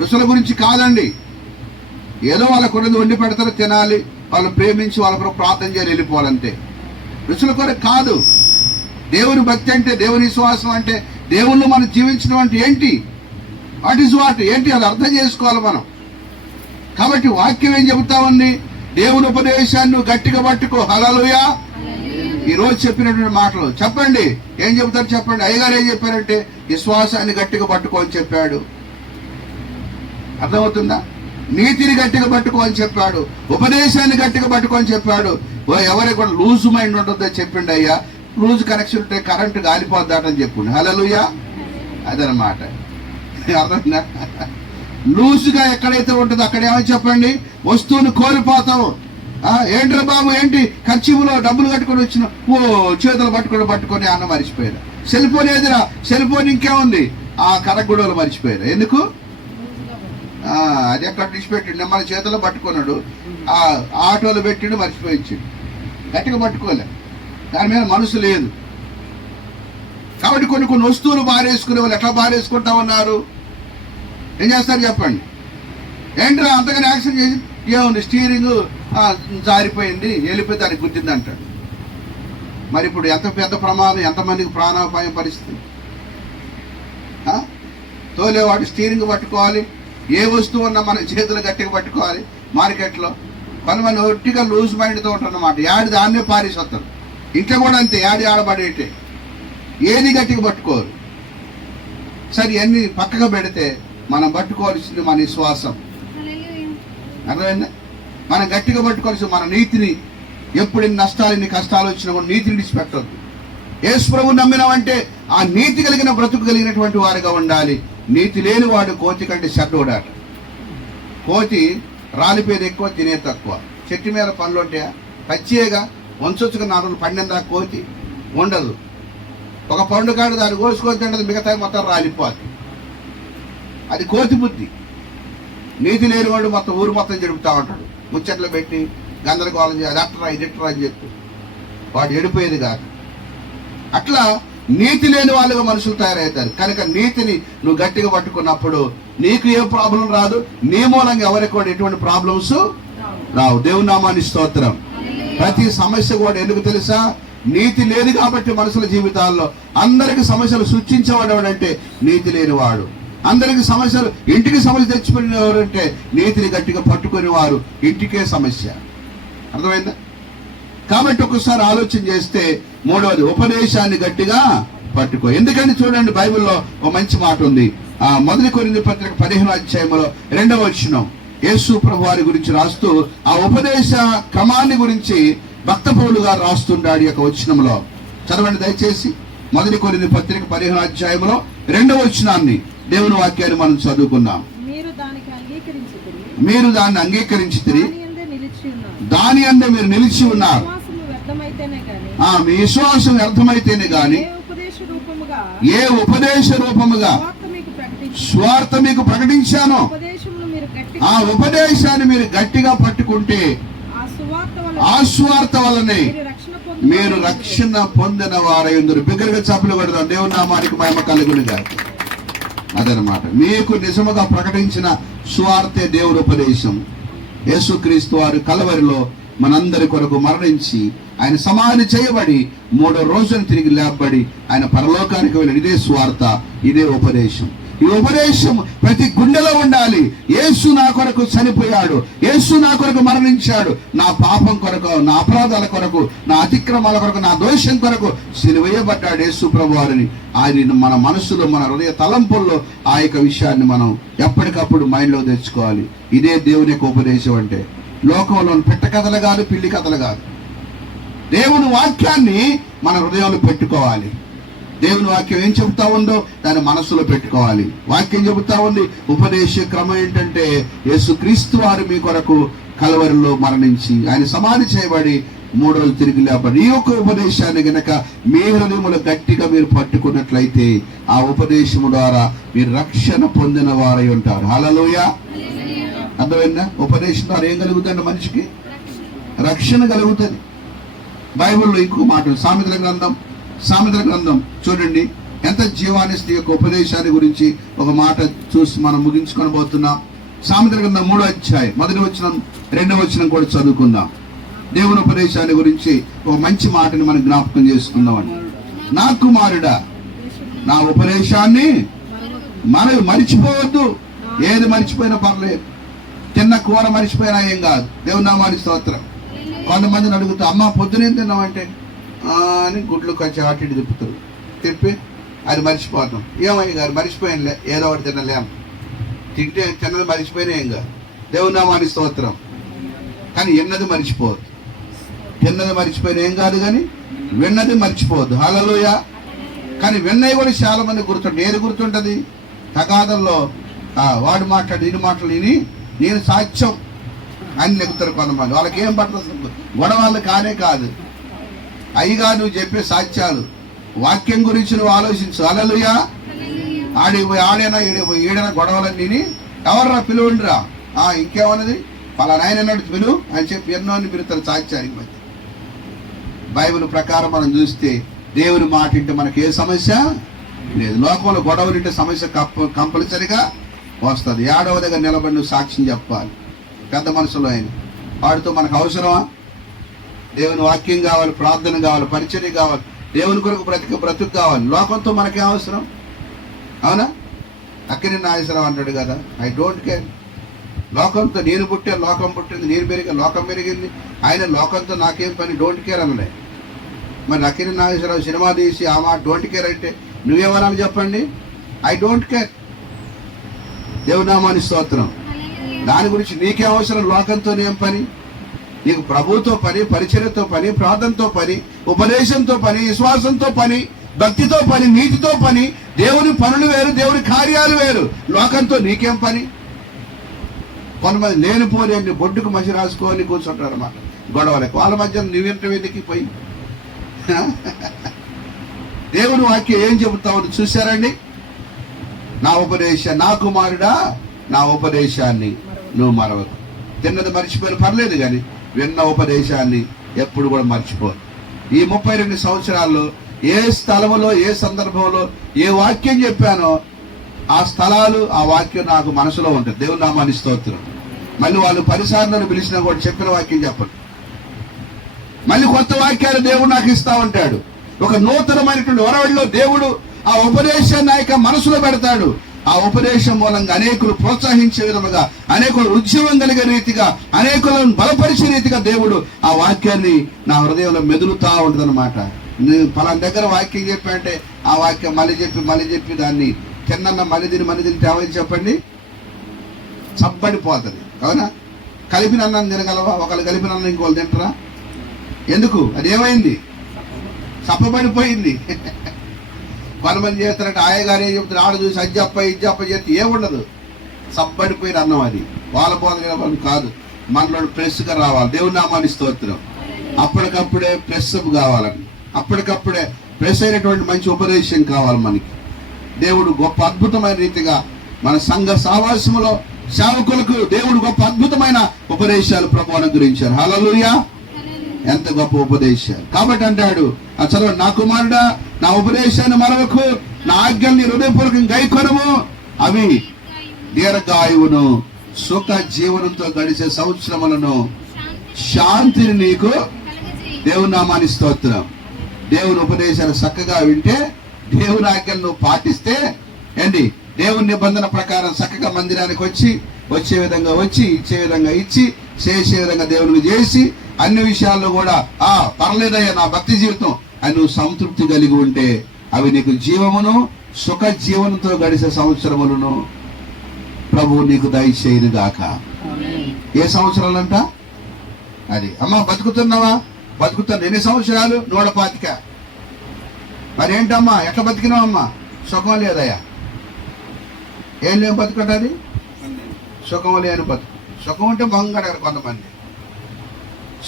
రుచుల గురించి కాదండి, ఏదో వాళ్ళకు ఉన్నది వండి పెడతారు, తినాలి, వాళ్ళు ప్రేమించి వాళ్ళ కొరకు ప్రార్థన చేయాలి, వెళ్ళిపోవాలంతే. రుచుల కొరకు కాదు. దేవుని భక్తి అంటే, దేవుని విశ్వాసం అంటే, దేవుళ్ళు మనం జీవించడం అంటే ఏంటి? వాట్ ఈజ్ వాట్ ఏంటి? అది అర్థం చేసుకోవాలి మనం. కాబట్టి వాక్యం ఏం చెబుతా ఉంది? దేవుని ఉపదేశాన్ని గట్టిగా పట్టుకో. హల్లెలూయా. ఈ రోజు చెప్పినటువంటి మాటలు చెప్పండి, ఏం చెబుతారు చెప్పండి. అయ్యగారు ఏం చెప్పారంటే, విశ్వాసాన్ని గట్టిగా పట్టుకో అని చెప్పాడు. అర్థమవుతుందా? నీతిని గట్టిగా పట్టుకో అని చెప్పాడు, ఉపదేశాన్ని గట్టిగా పట్టుకో అని చెప్పాడు. ఎవరికి కూడా లూజ్ మైండ్ ఉంటుందని చెప్పిండు. అయ్యా లూజ్ కనెక్షన్ ఉంటే కరెంటు గాలిపోద్దాటని చెప్పిండు. హల్లెలూయా. అదనమాట. అర్థమైందా? లూజ్గా ఎక్కడైతే ఉంటుందో అక్కడ ఏమని చెప్పండి, వస్తువుని కోల్పోతావు. ఏంట్రా బాబు ఏంటి ఖర్చులో డబ్బులు కట్టుకొని వచ్చిన, ఓ చేతులు పట్టుకొని అన్న మర్చిపోయారు. సెల్ ఫోన్ ఏదిరా, సెల్ ఫోన్ ఇంకేముంది, ఆ కరగొడవలు మర్చిపోయారు. ఎందుకు? అది ఎక్కడ విడిచిపెట్టిండు, నెమ్మది చేతిలో పట్టుకున్నాడు, ఆ ఆటోలు పెట్టిండు, మర్చిపోయించిండు. గట్టిగా పట్టుకోలే, దాని మీద మనసు లేదు. కాబట్టి కొన్ని వస్తువులు బారేసుకునే వాళ్ళు ఎట్లా బారేసుకుంటా ఉన్నారు? ఏం చేస్తారు చెప్పండి. ఏంట్రా అంతగానే యాక్షన్ చేసి, ఏముంది స్టీరింగ్ జారిపోయింది, వెళ్ళిపోయి దానికి గుర్తింది అంటాడు. మరి ఇప్పుడు ఎంత పెద్ద ప్రమాదం, ఎంతమందికి ప్రాణాపాయం పరిస్థితి. తోలేవాడు స్టీరింగ్ పట్టుకోవాలి, ఏ వస్తువు ఉన్నా మన చేతులు గట్టిగా పట్టుకోవాలి. మార్కెట్లో కొంతమంది ఒట్టిగా లూజ్ మైండ్తో ఉంటారన్నమాట, యాడి దాన్నే పారేసి వస్తారు. ఇంట్లో కూడా అంతే, యాడి ఆడబడేటే, ఏది గట్టిగా పట్టుకోరు. సరే ఇవన్నీ పక్కగా పెడితే మనం పట్టుకోవాల్సింది మన విశ్వాసం. అర్థమైందా? మనం గట్టిగా పట్టుకోవాల్సింది మన నీతిని. ఎప్పుడు ఇన్ని నష్టాలు ఇన్ని కష్టాలు వచ్చినా కూడా నీతిని విడిచిపెట్టద్దు. యేసు ప్రభువు నమ్మినామంటే ఆ నీతి కలిగిన బ్రతుకు కలిగినటువంటి వారిగా ఉండాలి. నీతి లేని వాడు కోతి కంటే చెడ్డోడాట. కోతి రాలిపోయేది ఎక్కువ, తినే తక్కువ. చెట్టు మీద పనులు ఉంటాయా? పచ్చిగా వంచొచ్చుగా 4 రోజులు పండిన కోతి ఉండదు. ఒక పండు కాడు దాన్ని కోసుకొని తింటది, మిగతా మొత్తం రాలిపోద్ది. అది కోతి బుద్ధి. నీతి లేనివాడు మొత్తం ఊరు మొత్తం జరుపుతూ ఉంటాడు, ముచ్చట్లు పెట్టి గందరగోళం చేయాలి, అది అట్టరా ఇది ఇట్టరా అని చెప్పి వాడు ఎడిపోయేది కాదు. అట్లా నీతి లేని వాళ్ళుగా మనుషులు తయారవుతారు. కనుక నీతిని నువ్వు గట్టిగా పట్టుకున్నప్పుడు నీకు ఏ ప్రాబ్లం రాదు, నీ మూలంగా ఎవరికి కూడా ఎటువంటి ప్రాబ్లమ్స్ రావు. దేవుని నామానికి స్తోత్రం. ప్రతి సమస్య కూడా ఎందుకు తెలుసా? నీతి లేదు కాబట్టి మనుషుల జీవితాల్లో అందరికి సమస్యలు సృష్టించేవాడు ఎవడంటే నీతి లేనివాడు. అందరికి సమస్యలు, ఇంటికి సమస్య తెచ్చిపోయినవారంటే నీతిని గట్టిగా పట్టుకుని వారు ఇంటికే సమస్య. అర్థమైందా? కాబట్టి ఒకసారి ఆలోచన చేస్తే, మూడవది ఉపదేశాన్ని గట్టిగా పట్టుకో. ఎందుకంటే చూడండి, బైబిల్లో ఒక మంచి మాట ఉంది. 1 కొరింథీ పత్రిక 15వ అధ్యాయంలో 2వ వచనం యేసు ప్రభు వారి గురించి రాస్తూ ఆ ఉపదేశ క్రమాన్ని గురించి భక్త పౌలు గారు రాస్తుంటాడు. ఈ యొక్క వచనంలో చదవండి దయచేసి. 1 కొరింథీ పత్రిక 15వ అధ్యాయంలో 2వ వచనాన్ని, దేవుని వాక్యాన్ని మనం చదువుకున్నాం. మీరు దాన్ని అంగీకరించితిరి, దాని అందే మీరు నిలిచి ఉన్నారు. మీ విశ్వాసం వ్యర్థమైతేనే గాని ఏ ఉపదేశ రూపముగా స్వార్థ మీకు ప్రకటించానో ఆ ఉపదేశాన్ని మీరు గట్టిగా పట్టుకుంటే ఆ స్వార్థ వల్లనే మీరు రక్షణ పొందిన వారైందరు. బిగ్గరగా చప్పలు కొడదాం. దేవుని నామానికి మహిమ కలుగునుగా. అదనమాట, మీకు నిజముగా ప్రకటించిన స్వార్థే దేవుని ఉపదేశం. యేసుక్రీస్తు వారు కలవరిలో మనందరి కొరకు మరణించి ఆయన సమాధి చేయబడి 3వ రోజున తిరిగి లేపబడి ఆయన పరలోకానికి వెళ్ళిన ఇదే స్వార్థ, ఇదే ఉపదేశం. ఈ ఉపదేశం ప్రతి గుండెలో ఉండాలి. యేసు నా కొరకు చనిపోయాడు, యేసు నా కొరకు మరణించాడు, నా పాపం కొరకు, నా అపరాధాల కొరకు, నా అతిక్రమాల కొరకు, నా దోషం కొరకు సిలువేయబడ్డాడు యేసు ప్రభువారిని. ఆయన మన మనసులో, మన హృదయ తలంపుల్లో ఆ యొక్క విషయాన్ని మనం ఎప్పటికప్పుడు మైండ్లో తెచ్చుకోవాలి. ఇదే దేవుని యొక్క ఉపదేశం అంటే. లోకంలోని పెట్ట కథలు కాదు, పిల్లి కథలు కాదు. దేవుని వాక్యాన్ని మన హృదయంలో పెట్టుకోవాలి. దేవుని వాక్యం ఏం చెబుతా ఉందో దాన్ని మనసులో పెట్టుకోవాలి. వాక్యం చెబుతా ఉంది, ఉపదేశ క్రమం ఏంటంటే యేసుక్రీస్తు వారు మీ కొరకు కలవరిలో మరణించి ఆయన సమాధి చేయబడి 3 రోజులు తిరిగి లేపబడి. ఈ యొక్క ఉపదేశాన్ని గనక మీ హృదయములో గట్టిగా మీరు పట్టుకున్నట్లయితే ఆ ఉపదేశము ద్వారా మీరు రక్షణ పొందిన వారై ఉంటారు. హల్లెలూయా. అర్థమైందా? ఉపదేశం ద్వారా ఏం కలుగుతుంది? మనిషికి రక్షణ కలుగుతుంది. బైబిల్లో ఇంకో మాట, సామెతల గ్రంథం చూడండి, ఎంత జీవానిస్తే యొక్క ఉపదేశాన్ని గురించి ఒక మాట చూసి మనం ముగించుకొని పోతున్నాం. సామెతల గ్రంథం 3వ అధ్యాయం 1వ వచనం 2వ వచనం కూడా చదువుకుందాం. దేవుని ఉపదేశాన్ని గురించి ఒక మంచి మాటని మనం జ్ఞాపకం చేసుకుందామండి. నా కుమారుడా, నా ఉపదేశాన్ని మరిచిపోవద్దు. ఏది మరిచిపోయినా పర్లేదు, తిన్న కూర మరిచిపోయినా ఏం కాదు. దేవుని నామానికి స్తోత్రం. కొంతమందిని అడుగుతా, అమ్మ పొద్దునేం తిన్నామంటే అని గుడ్లు కొంచెం అటు ఇటు తిప్పుతారు. తిప్పి అది మర్చిపోతాం. ఏమయ్య గారు మర్చిపోయినలే, ఏదో ఒకటి తినలేం. తింటే తిన్నది మర్చిపోయినా ఏం కాదు. దేవుని నామానికి స్తోత్రం. కానీ విన్నది మర్చిపోవద్దు. తిన్నది మర్చిపోయినా ఏం కాదు, కానీ విన్నది మర్చిపోవద్దు. హల్లెలూయా. కానీ విన్నవి కూడా చాలా మంది గుర్తుంటాయి. ఏది గుర్తుంటుంది? తగాదంలో వాడు మాట్లాడి ఈయన మాటలు విని నేను సాక్ష్యం అని నెగుతారు కొంతమంది. వాళ్ళకి ఏం పడుతుంది? గొడవలు కానే కాదు. అయ్యగా నువ్వు చెప్పే సాక్ష్యాలు, వాక్యం గురించి నువ్వు ఆలోచించు. హల్లెలూయా. ఆడైనా గొడవలన్నీ ఎవర్రా పిలువండిరా, ఇంకేమన్నది పలానాయన అన్నాడు పిలువు అని చెప్పి ఎన్నో అని పిలుస్తారు సాక్ష్యానికి మధ్య. బైబిల్ ప్రకారం మనం చూస్తే దేవుని మాట ఇంటే మనకి ఏ సమస్య లేదు. లోకంలో గొడవలు ఇంటే సమస్య కంపల్సరిగా వస్తుంది. 7వ దగ్గర నిలబడి నువ్వు సాక్ష్యం చెప్పాలి. పెద్ద మనసులో ఆయన వాడితో మనకు అవసరమా? దేవుని వాక్యం కావాలి, ప్రార్థన కావాలి, పరిచర్య కావాలి, దేవుని కొరకు బ్రతుకు కావాలి. లోకంతో మనకే అవసరం? అవునా? అక్కడి నాయసరావు అంటాడు కదా, ఐ డోంట్ కేర్. లోకంతో నేను పుట్టే, లోకం పుట్టింది, నేను పెరిగే, లోకం పెరిగింది. ఆయన లోకంతో నాకేం పని, డోంట్ కేర్ అనలే. మరి అక్కడి నాగేశ్వరరావు సినిమా తీసి ఆ మాట డోంట్ కేర్ అంటే నువ్వేమనాలి చెప్పండి? I don't care. దేవునామాని స్తోత్రం. దాని గురించి నీకే అవసరం? లోకంతో ఏం పని? నీకు ప్రభువుతో పని, పరిచర్యతో పని, ప్రార్థనతో పని, ఉపదేశంతో పని, విశ్వాసంతో పని, భక్తితో పని, నీతితో పని. దేవుని పనులు వేరు, దేవుని కార్యాలు వేరు. లోకంతో నీకేం పని? కొంతమంది లేనిపోలేని బొడ్డుకు మసి రాసుకొని కూర్చుంటారు అన్నమాట గొడవలకు. వాళ్ళ మధ్య నువ్వెంటకి పోయి దేవుని వాక్యం ఏం చెబుతావు చూశారండి? నా నా కుమారుడా నా ఉపదేశాన్ని నువ్వు మరవకు. తిన్నది మర్చిపోయిన పర్లేదు, కానీ విన్న ఉపదేశాన్ని ఎప్పుడు కూడా మర్చిపోరు. ఈ 32 సంవత్సరాల్లో ఏ స్థలంలో, ఏ సందర్భంలో ఏ వాక్యం చెప్పానో ఆ స్థలాలు, ఆ వాక్యం నాకు మనసులో ఉంటుంది. దేవుని నామాన్ని స్తోత్రం. మళ్ళీ వాళ్ళు పరిసారులను పిలిచినా కూడా చెప్పిన వాక్యం చెప్పండి. మళ్ళీ కొత్త వాక్యాలు దేవుడు నాకు ఇస్తా ఉంటాడు. ఒక నూతనమైనటువంటి వరవడిలో దేవుడు ఆ ఉపదేశాన్ని ఆయన మనసులో పెడతాడు. ఆ ఉపదేశం మూలంగా అనేకులు ప్రోత్సహించే విధముగా, అనేకులు ఉద్యమం కలిగే రీతిగా, అనేకులను బలపరిచే రీతిగా దేవుడు ఆ వాక్యాన్ని నా హృదయంలో మెదులుతా ఉంటుంది అనమాట. నేను పలానా దగ్గర వాక్యం చెప్పంటే ఆ వాక్యం మళ్ళీ చెప్పి దాన్ని తిన్న మళ్ళీ తింటే ఏమైంది చెప్పండి? చప్పడిపోతుంది. అవునా? కలిపిన అన్నం తినగలవా? ఒకళ్ళు కలిపిన అన్నం ఇంకోళ్ళు తింటారా? ఎందుకు? అది ఏమైంది? చప్పబడిపోయింది. కొంతమంది చేస్తారంటే ఆయగారు ఏం చెప్తారు, ఆడ చూసి అజ్జప్ప ఇజ్జప్ప చేస్తే ఏముండదు, చప్పడిపోయిన అన్నం అది. వాళ్ళ బోధన కాదు, మనలో ప్రెస్గా రావాలి. దేవుని నామాన్ని స్తోత్రం. అప్పటికప్పుడే ప్రెస్ కావాలని, అప్పటికప్పుడే ప్రెస్ అయినటువంటి మంచి ఉపదేశం కావాలి మనకి. దేవుడు గొప్ప అద్భుతమైన రీతిగా మన సంఘ సావాసములో సేవకులకు దేవుడు గొప్ప అద్భుతమైన ఉపదేశాలు ప్రభువు అనుగ్రహించారు. హల్లెలూయా! ఎంత గొప్ప ఉపదేశాలు. కాబట్టి అంటాడు అసలు నా కుమారుడా నా ఉపదేశాన్ని మరవకు, నా ఆజ్ఞల్ని హృదయపూర్వకం గైకొనము, అవి దీర్ఘాయువును, సుఖ జీవనంతో గడిచే సంవత్సరములను, శాంతిని నీకు. దేవుని నామాన్ని స్తోత్రం. దేవుని ఉపదేశాలు చక్కగా వింటే, దేవుని ఆజ్ఞలను పాటిస్తే ఏంటి, దేవుని నిబంధన ప్రకారం చక్కగా మందిరానికి వచ్చే విధంగా వచ్చి, ఇచ్చే విధంగా ఇచ్చి, చేసే విధంగా దేవునికి చేసి, అన్ని విషయాల్లో కూడా పర్లేదయ్యా నా భక్తి జీవితం అని నువ్వు సంతృప్తి కలిగి ఉంటే, అవి నీకు జీవమును, సుఖ జీవనంతో గడిచే సంవత్సరములను ప్రభువు నీకు దయచేయును గాక. ఏ సంవత్సరాలంట? అది అమ్మా బతుకుతున్నావా? బతుకుతాను. ఎన్ని సంవత్సరాలు? 125. మరేంటమ్మా ఎట్లా బతికినావమ్మా? సుఖం లేదయ్యా. ఏం లేని బతుకటది? సుఖం లేని బతుకు. సుఖం ఉంటే బంగారు కొంతమంది.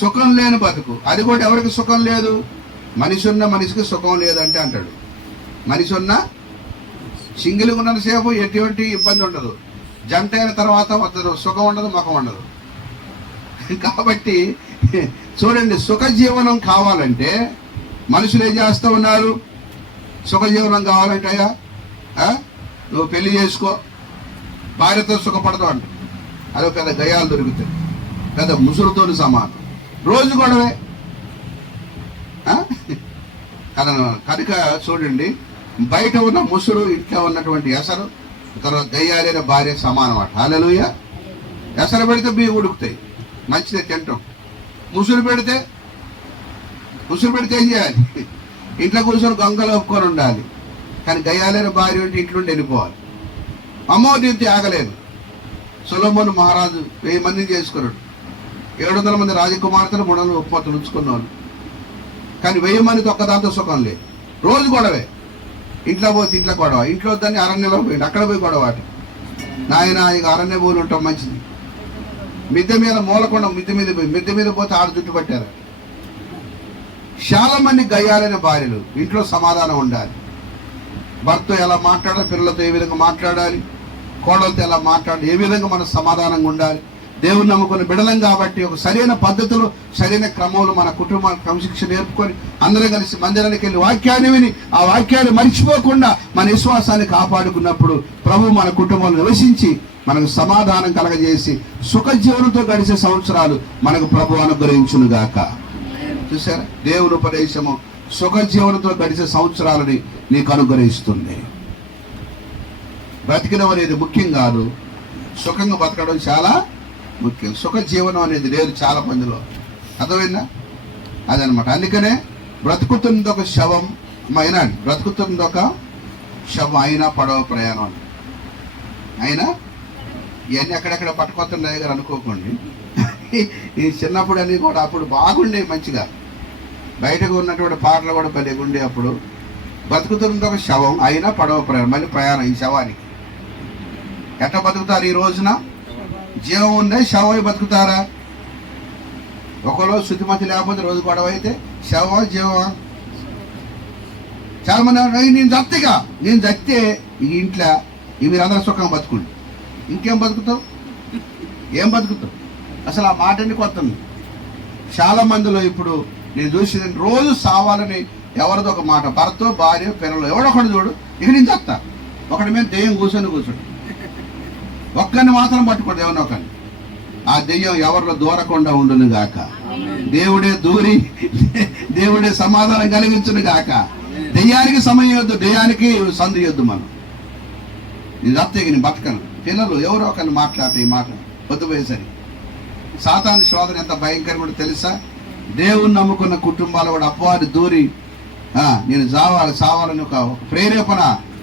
సుఖం లేని బతుకు, అది కూడా ఎవరికి సుఖం లేదు? మనిషి ఉన్న మనిషికి సుఖం లేదంటే అంటాడు. మనిషి ఉన్న సింగిల్గా ఉన్నంతసేపు ఎటువంటి ఇబ్బంది ఉండదు, జంట అయిన తర్వాత సుఖం ఉండదు, ముఖం ఉండదు. కాబట్టి చూడండి, సుఖ జీవనం కావాలంటే మనుషులు ఏం చేస్తూ ఉన్నారు? సుఖ జీవనం కావాలంటే అయ్యా నువ్వు పెళ్లి చేసుకో, భార్యతో సుఖపడతావు అంట. అదో పెద్ద గయాలు దొరుకుతాయి, పెద్ద ముసురుతో సమానం. రోజు గొడవే. కనుక చూడండి, బయట ఉన్న ముసురు, ఇంట్లో ఉన్నటువంటి ఎసరు, తర్వాత గయ్యాలైన భార్య సమానం అట. హల్లెలూయా! ఎసరు పెడితే బియ్యం ఉడుకుతాయి, మంచిదే తింటాం. ముసురు పెడితే ఏం చేయాలి? ఇంట్లో కూర్చొని గంగలు ఒప్పుకొని ఉండాలి. కానీ గయ్యాలైన భార్య ఉంటే ఇంట్లో వెళ్ళిపోవాలి. అమ్మో దీంతో ఆగలేదు. సొలొమోను మహారాజు 1000 మందిని చేసుకున్నాడు. 700 మంది రాజకుమార్తెలు 330 ఉంచుకున్నాడు. కానీ 1000 మందితో ఒక్కదాంతో సుఖం లేదు. రోజు గొడవే. ఇంట్లో పోతే ఇంట్లో గొడవ, ఇంట్లో దాన్ని అరణ్యంలో పోయింది, అక్కడ పోయి గొడవ. నాయన ఇక అరణ్య పోయి ఉంటాం మంచిది. మిద్దె మీద మూలకుండా మిద్దె మీద పోతే ఆడ జుట్టు పట్టారు. చాలా మంది గయ్యాలైన భార్యలు. ఇంట్లో సమాధానం ఉండాలి. భర్త ఎలా మాట్లాడాలి, పిల్లలతో ఏ విధంగా మాట్లాడాలి, కోడలతో ఎలా మాట్లాడాలి, ఏ విధంగా మన సమాధానంగా ఉండాలి. దేవుని నమ్ముకుని బిడలం కాబట్టి ఒక సరైన పద్ధతిలో, సరైన క్రమంలో మన కుటుంబానికి క్రమశిక్షణ నేర్పుకొని అందరం కలిసి మందిరానికి వెళ్ళి వాక్యాన్ని విని, ఆ వాక్యాన్ని మర్చిపోకుండా మన విశ్వాసాన్ని కాపాడుకున్నప్పుడు ప్రభు మన కుటుంబంలో నివసించి మనకు సమాధానం కలగజేసి సుఖ జీవనంతో గడిచే సంవత్సరాలు మనకు ప్రభు అనుగ్రహించును గాక. చూసారా, దేవుని ఉపదేశము సుఖ జీవనంతో గడిచే సంవత్సరాలని నీకు అనుగ్రహిస్తుంది. బ్రతికడం అనేది ముఖ్యం కాదు, సుఖంగా బతకడం చాలా ముఖ్యం. సుఖ జీవనం అనేది లేదు చాలా మందిలో. అర్థమైందా? అదనమాట. అందుకనే బ్రతుకుతున్నది ఒక శవం, బ్రతుకుతున్నది ఒక శవం అయినా పడవ ప్రయాణం అని. అయినా ఇవన్నీ ఎక్కడెక్కడ పట్టుకొస్తున్నాయి గారు అనుకోకండి. ఈ చిన్నప్పుడు అని కూడా అప్పుడు బాగుండే, మంచిగా బయటకు ఉన్నటువంటి పాటలు కూడా పలిగుండే. అప్పుడు బతుకుతున్న ఒక శవం అయినా పడవ ప్రయాణం, మళ్ళీ ప్రయాణం ఈ శవానికి. ఎట్లా బతుకుతారు ఈ రోజున? జీవం ఉందే శవం బతుకుతారా? ఒకరోజు శుద్ధిమతి లేకపోతే రోజు గొడవ అయితే శవమా జీవమా? చాలా మంది నేను చత్తగా, నేను చస్తే ఈ ఇంట్లో మీరు అందరూ సుఖంగా బతుకుండి. ఇంకేం బతుకుతావు? ఏం బతుకుతావు? అసలు ఆ మాట ఎన్ని కొత్త. చాలా మందిలో ఇప్పుడు నేను చూసి రోజు సావాలని ఎవరిదో ఒక మాట, భర్త భార్య పిల్లలు ఎవడొకటి చూడు, ఇక నేను చెప్తా ఒకటి మీద దెయ్యం కూర్చోడు, ఒక్కరిని మాత్రం పట్టుకోండి, ఎవరినో ఒకరిని. ఆ దెయ్యం ఎవరిలో దూరకుండా ఉండును గాక. దేవుడే దూరి దేవుడే సమాధానం కలిగించును గాక. దెయ్యానికి సమయం వద్దు, దెయ్యానికి సందు వద్దు. మనం నేను చెప్తే నేను బతకను. పిల్లలు ఎవరో ఒకరిని మాట్లాడితే ఈ మాట పొద్దుపోయేసరి సాతాను శోధన ఎంత భయంకరమో తెలుసా? దేవుని నమ్ముకున్న కుటుంబాలు కూడా అపవాది దూరి నేను సావాలని ఒక ప్రేరేపణ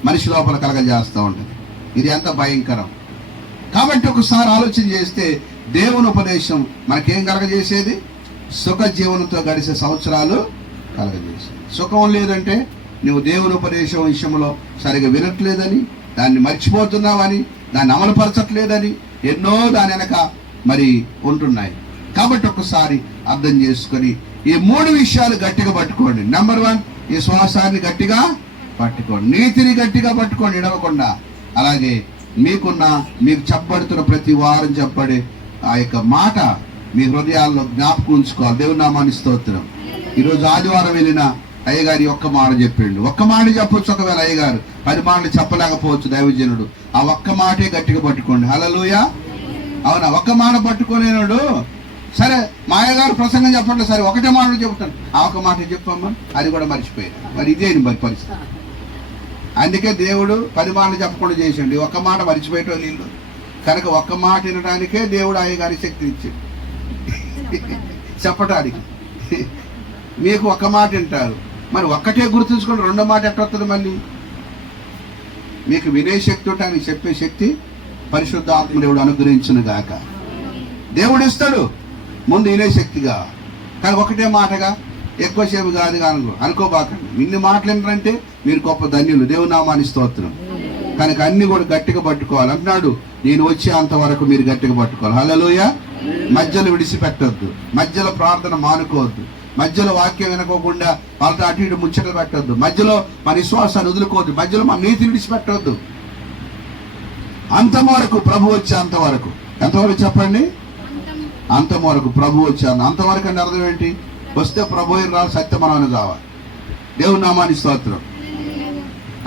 మనిషి లోపల కలగజేస్తూ ఉంటుంది. ఇది ఎంత భయంకరం. కాబట్టి ఒకసారి ఆలోచన చేస్తే దేవుని ఉపదేశం మనకేం కలగజేసేది? సుఖ జీవనంతో గడిచే సంవత్సరాలు కలగజేసేది. సుఖం లేదంటే నువ్వు దేవుని ఉపదేశం విషయంలో సరిగా వినట్లేదని, దాన్ని మర్చిపోతున్నావని, దాన్ని అమలుపరచట్లేదని ఎన్నో దాని వెనక మరి ఉంటున్నాయి. కాబట్టి ఒకసారి అర్థం చేసుకొని ఈ 3 విషయాలు గట్టిగా పట్టుకోండి. నెంబర్ 1, ఈ శ్వాసాన్ని గట్టిగా పట్టుకోండి, నీతిని గట్టిగా పట్టుకోండి ఇడవకుండా. అలాగే మీకు చెప్పబడుతున్న ప్రతి వారం చెప్పబడే ఆ యొక్క మాట మీ హృదయాల్లో జ్ఞాపకం ఉంచుకోవాలి. దేవుని నామానికి స్తోత్రం. ఈరోజు ఆదివారం వెళ్ళిన అయ్యగారి ఒక్క మాట చెప్పిండు. ఒక్క మాట చెప్పొచ్చు, ఒకవేళ అయ్యగారు 10 మాటలు చెప్పలేకపోవచ్చు దైవజనుడు. ఆ ఒక్క మాటే గట్టిగా పట్టుకోండి. హల్లెలూయా. అవునా? ఒక్క మాట పట్టుకునేనాడు. సరే మా అయ్యగారు ప్రసంగం చెప్పండి, సరే ఒకటే మాట చెప్తాను, ఆ ఒక్క మాట చెప్పమ్మా, అది కూడా మర్చిపోయారు. మరి ఇదే మరి పరిస్థితి. అందుకే దేవుడు 10 మాటలు చెప్పకుండా చేసిండు. ఒక్క మాట మర్చిపోయేటోళ్ళు వీళ్ళు. కనుక ఒక్క మాట వినడానికే దేవుడు అయ్యగారి శక్తిని ఇచ్చాడు చెప్పటానికి. మీకు ఒక్క మాట వింటారు, మరి ఒక్కటే గుర్తుంచుకొని 2వ మాట ఎట్లా వస్తుంది? మళ్ళీ మీకు వినే శక్తి ఉంటానికి చెప్పే శక్తి పరిశుద్ధ ఆత్మ దేవుడు అనుగ్రహించును గాక. దేవుడు ఇస్తాడు ముందు వినే శక్తిగా, కానీ ఒకటే మాటగా ఎక్కువసేపు కాదు అనుకోబాకండి. ఇన్ని మాటలు ఏంటంటే మీరు గొప్ప ధన్యులు. దేవుని నామానికి స్తోత్రం. కనుక అన్ని కూడా గట్టిగా పట్టుకోవాలి అంటున్నాడు. నేను వచ్చే అంతవరకు మీరు గట్టిగా పట్టుకోవాలి. హల్లెలూయా. మధ్యలో విడిచిపెట్టొద్దు, మధ్యలో ప్రార్థన మానుకోవద్దు, మధ్యలో వాక్యం వినకోకుండా వాళ్ళతో అటు ఇటు ముచ్చటలు పెట్టొద్దు, మధ్యలో మన విశ్వాసాన్ని వదులుకోవద్దు, మధ్యలో మన నీతిని విడిచిపెట్టవద్దు. అంతం వరకు ప్రభు వచ్చే అంతవరకు. ఎంతవరకు చెప్పండి? అంతం వరకు ప్రభు వచ్చాను. అంతవరకు అంటే అర్థం ఏంటి? వస్తే ప్రభు రావాలి, సత్యమనని కావాలి. దేవుని నామానికి స్తోత్రం.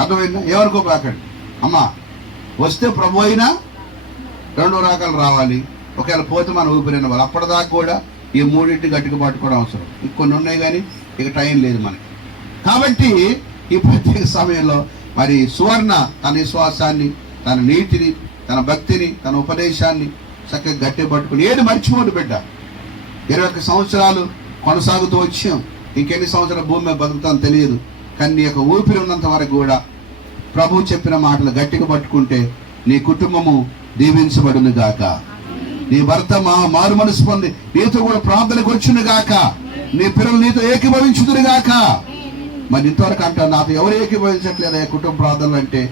అర్థమైందా? ఏమనుకోబాకండి. అమ్మా వస్తే ప్రభు అయినా 2 రకాలు రావాలి. ఒకవేళ పోతే మనం ఊపిరిన వాళ్ళు. అప్పటిదాకా కూడా ఈ 3 గట్టిగా పట్టుకోవడం అవసరం. ఇంకొన్ని ఉన్నాయి కానీ ఇక టైం లేదు మనకి. కాబట్టి ఈ ప్రత్యేక సమయంలో మరి సువర్ణ తన విశ్వాసాన్ని, తన నీతిని, తన భక్తిని, తన ఉపదేశాన్ని చక్కగా గట్టి పట్టుకుని ఏది మర్చిపోండి బిడ్డ. 21 సంవత్సరాలు కొనసాగుతూ వచ్చాం. ఇంకెన్ని సంవత్సరాలు భూమి మీద బతుకుతాం తెలియదు. కానీ నీ యొక్క ఊపిరి ఉన్నంత వరకు కూడా ప్రభు చెప్పిన మాటలు గట్టిగా పట్టుకుంటే నీ కుటుంబము దీవించబడును గాక. నీ భర్త మారు మనసు పొంది నీతో కూడా ప్రార్థనకు వచ్చును గాక. నీ పిల్లలు నీతో ఏకీభవించుదురు గాక. మరి ఇంతవరకు అంటారు నాతో ఎవరు ఏకీభవించట్లేదా కుటుంబ ప్రార్థనలు అంటే?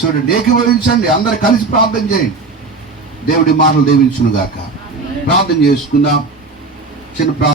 చూడండి, ఏకీభవించండి, అందరు కలిసి ప్రార్థన చేయండి. దేవుడి మాటలు దీవించును గాక. ప్రార్థన చేసుకుందాం. చిన్న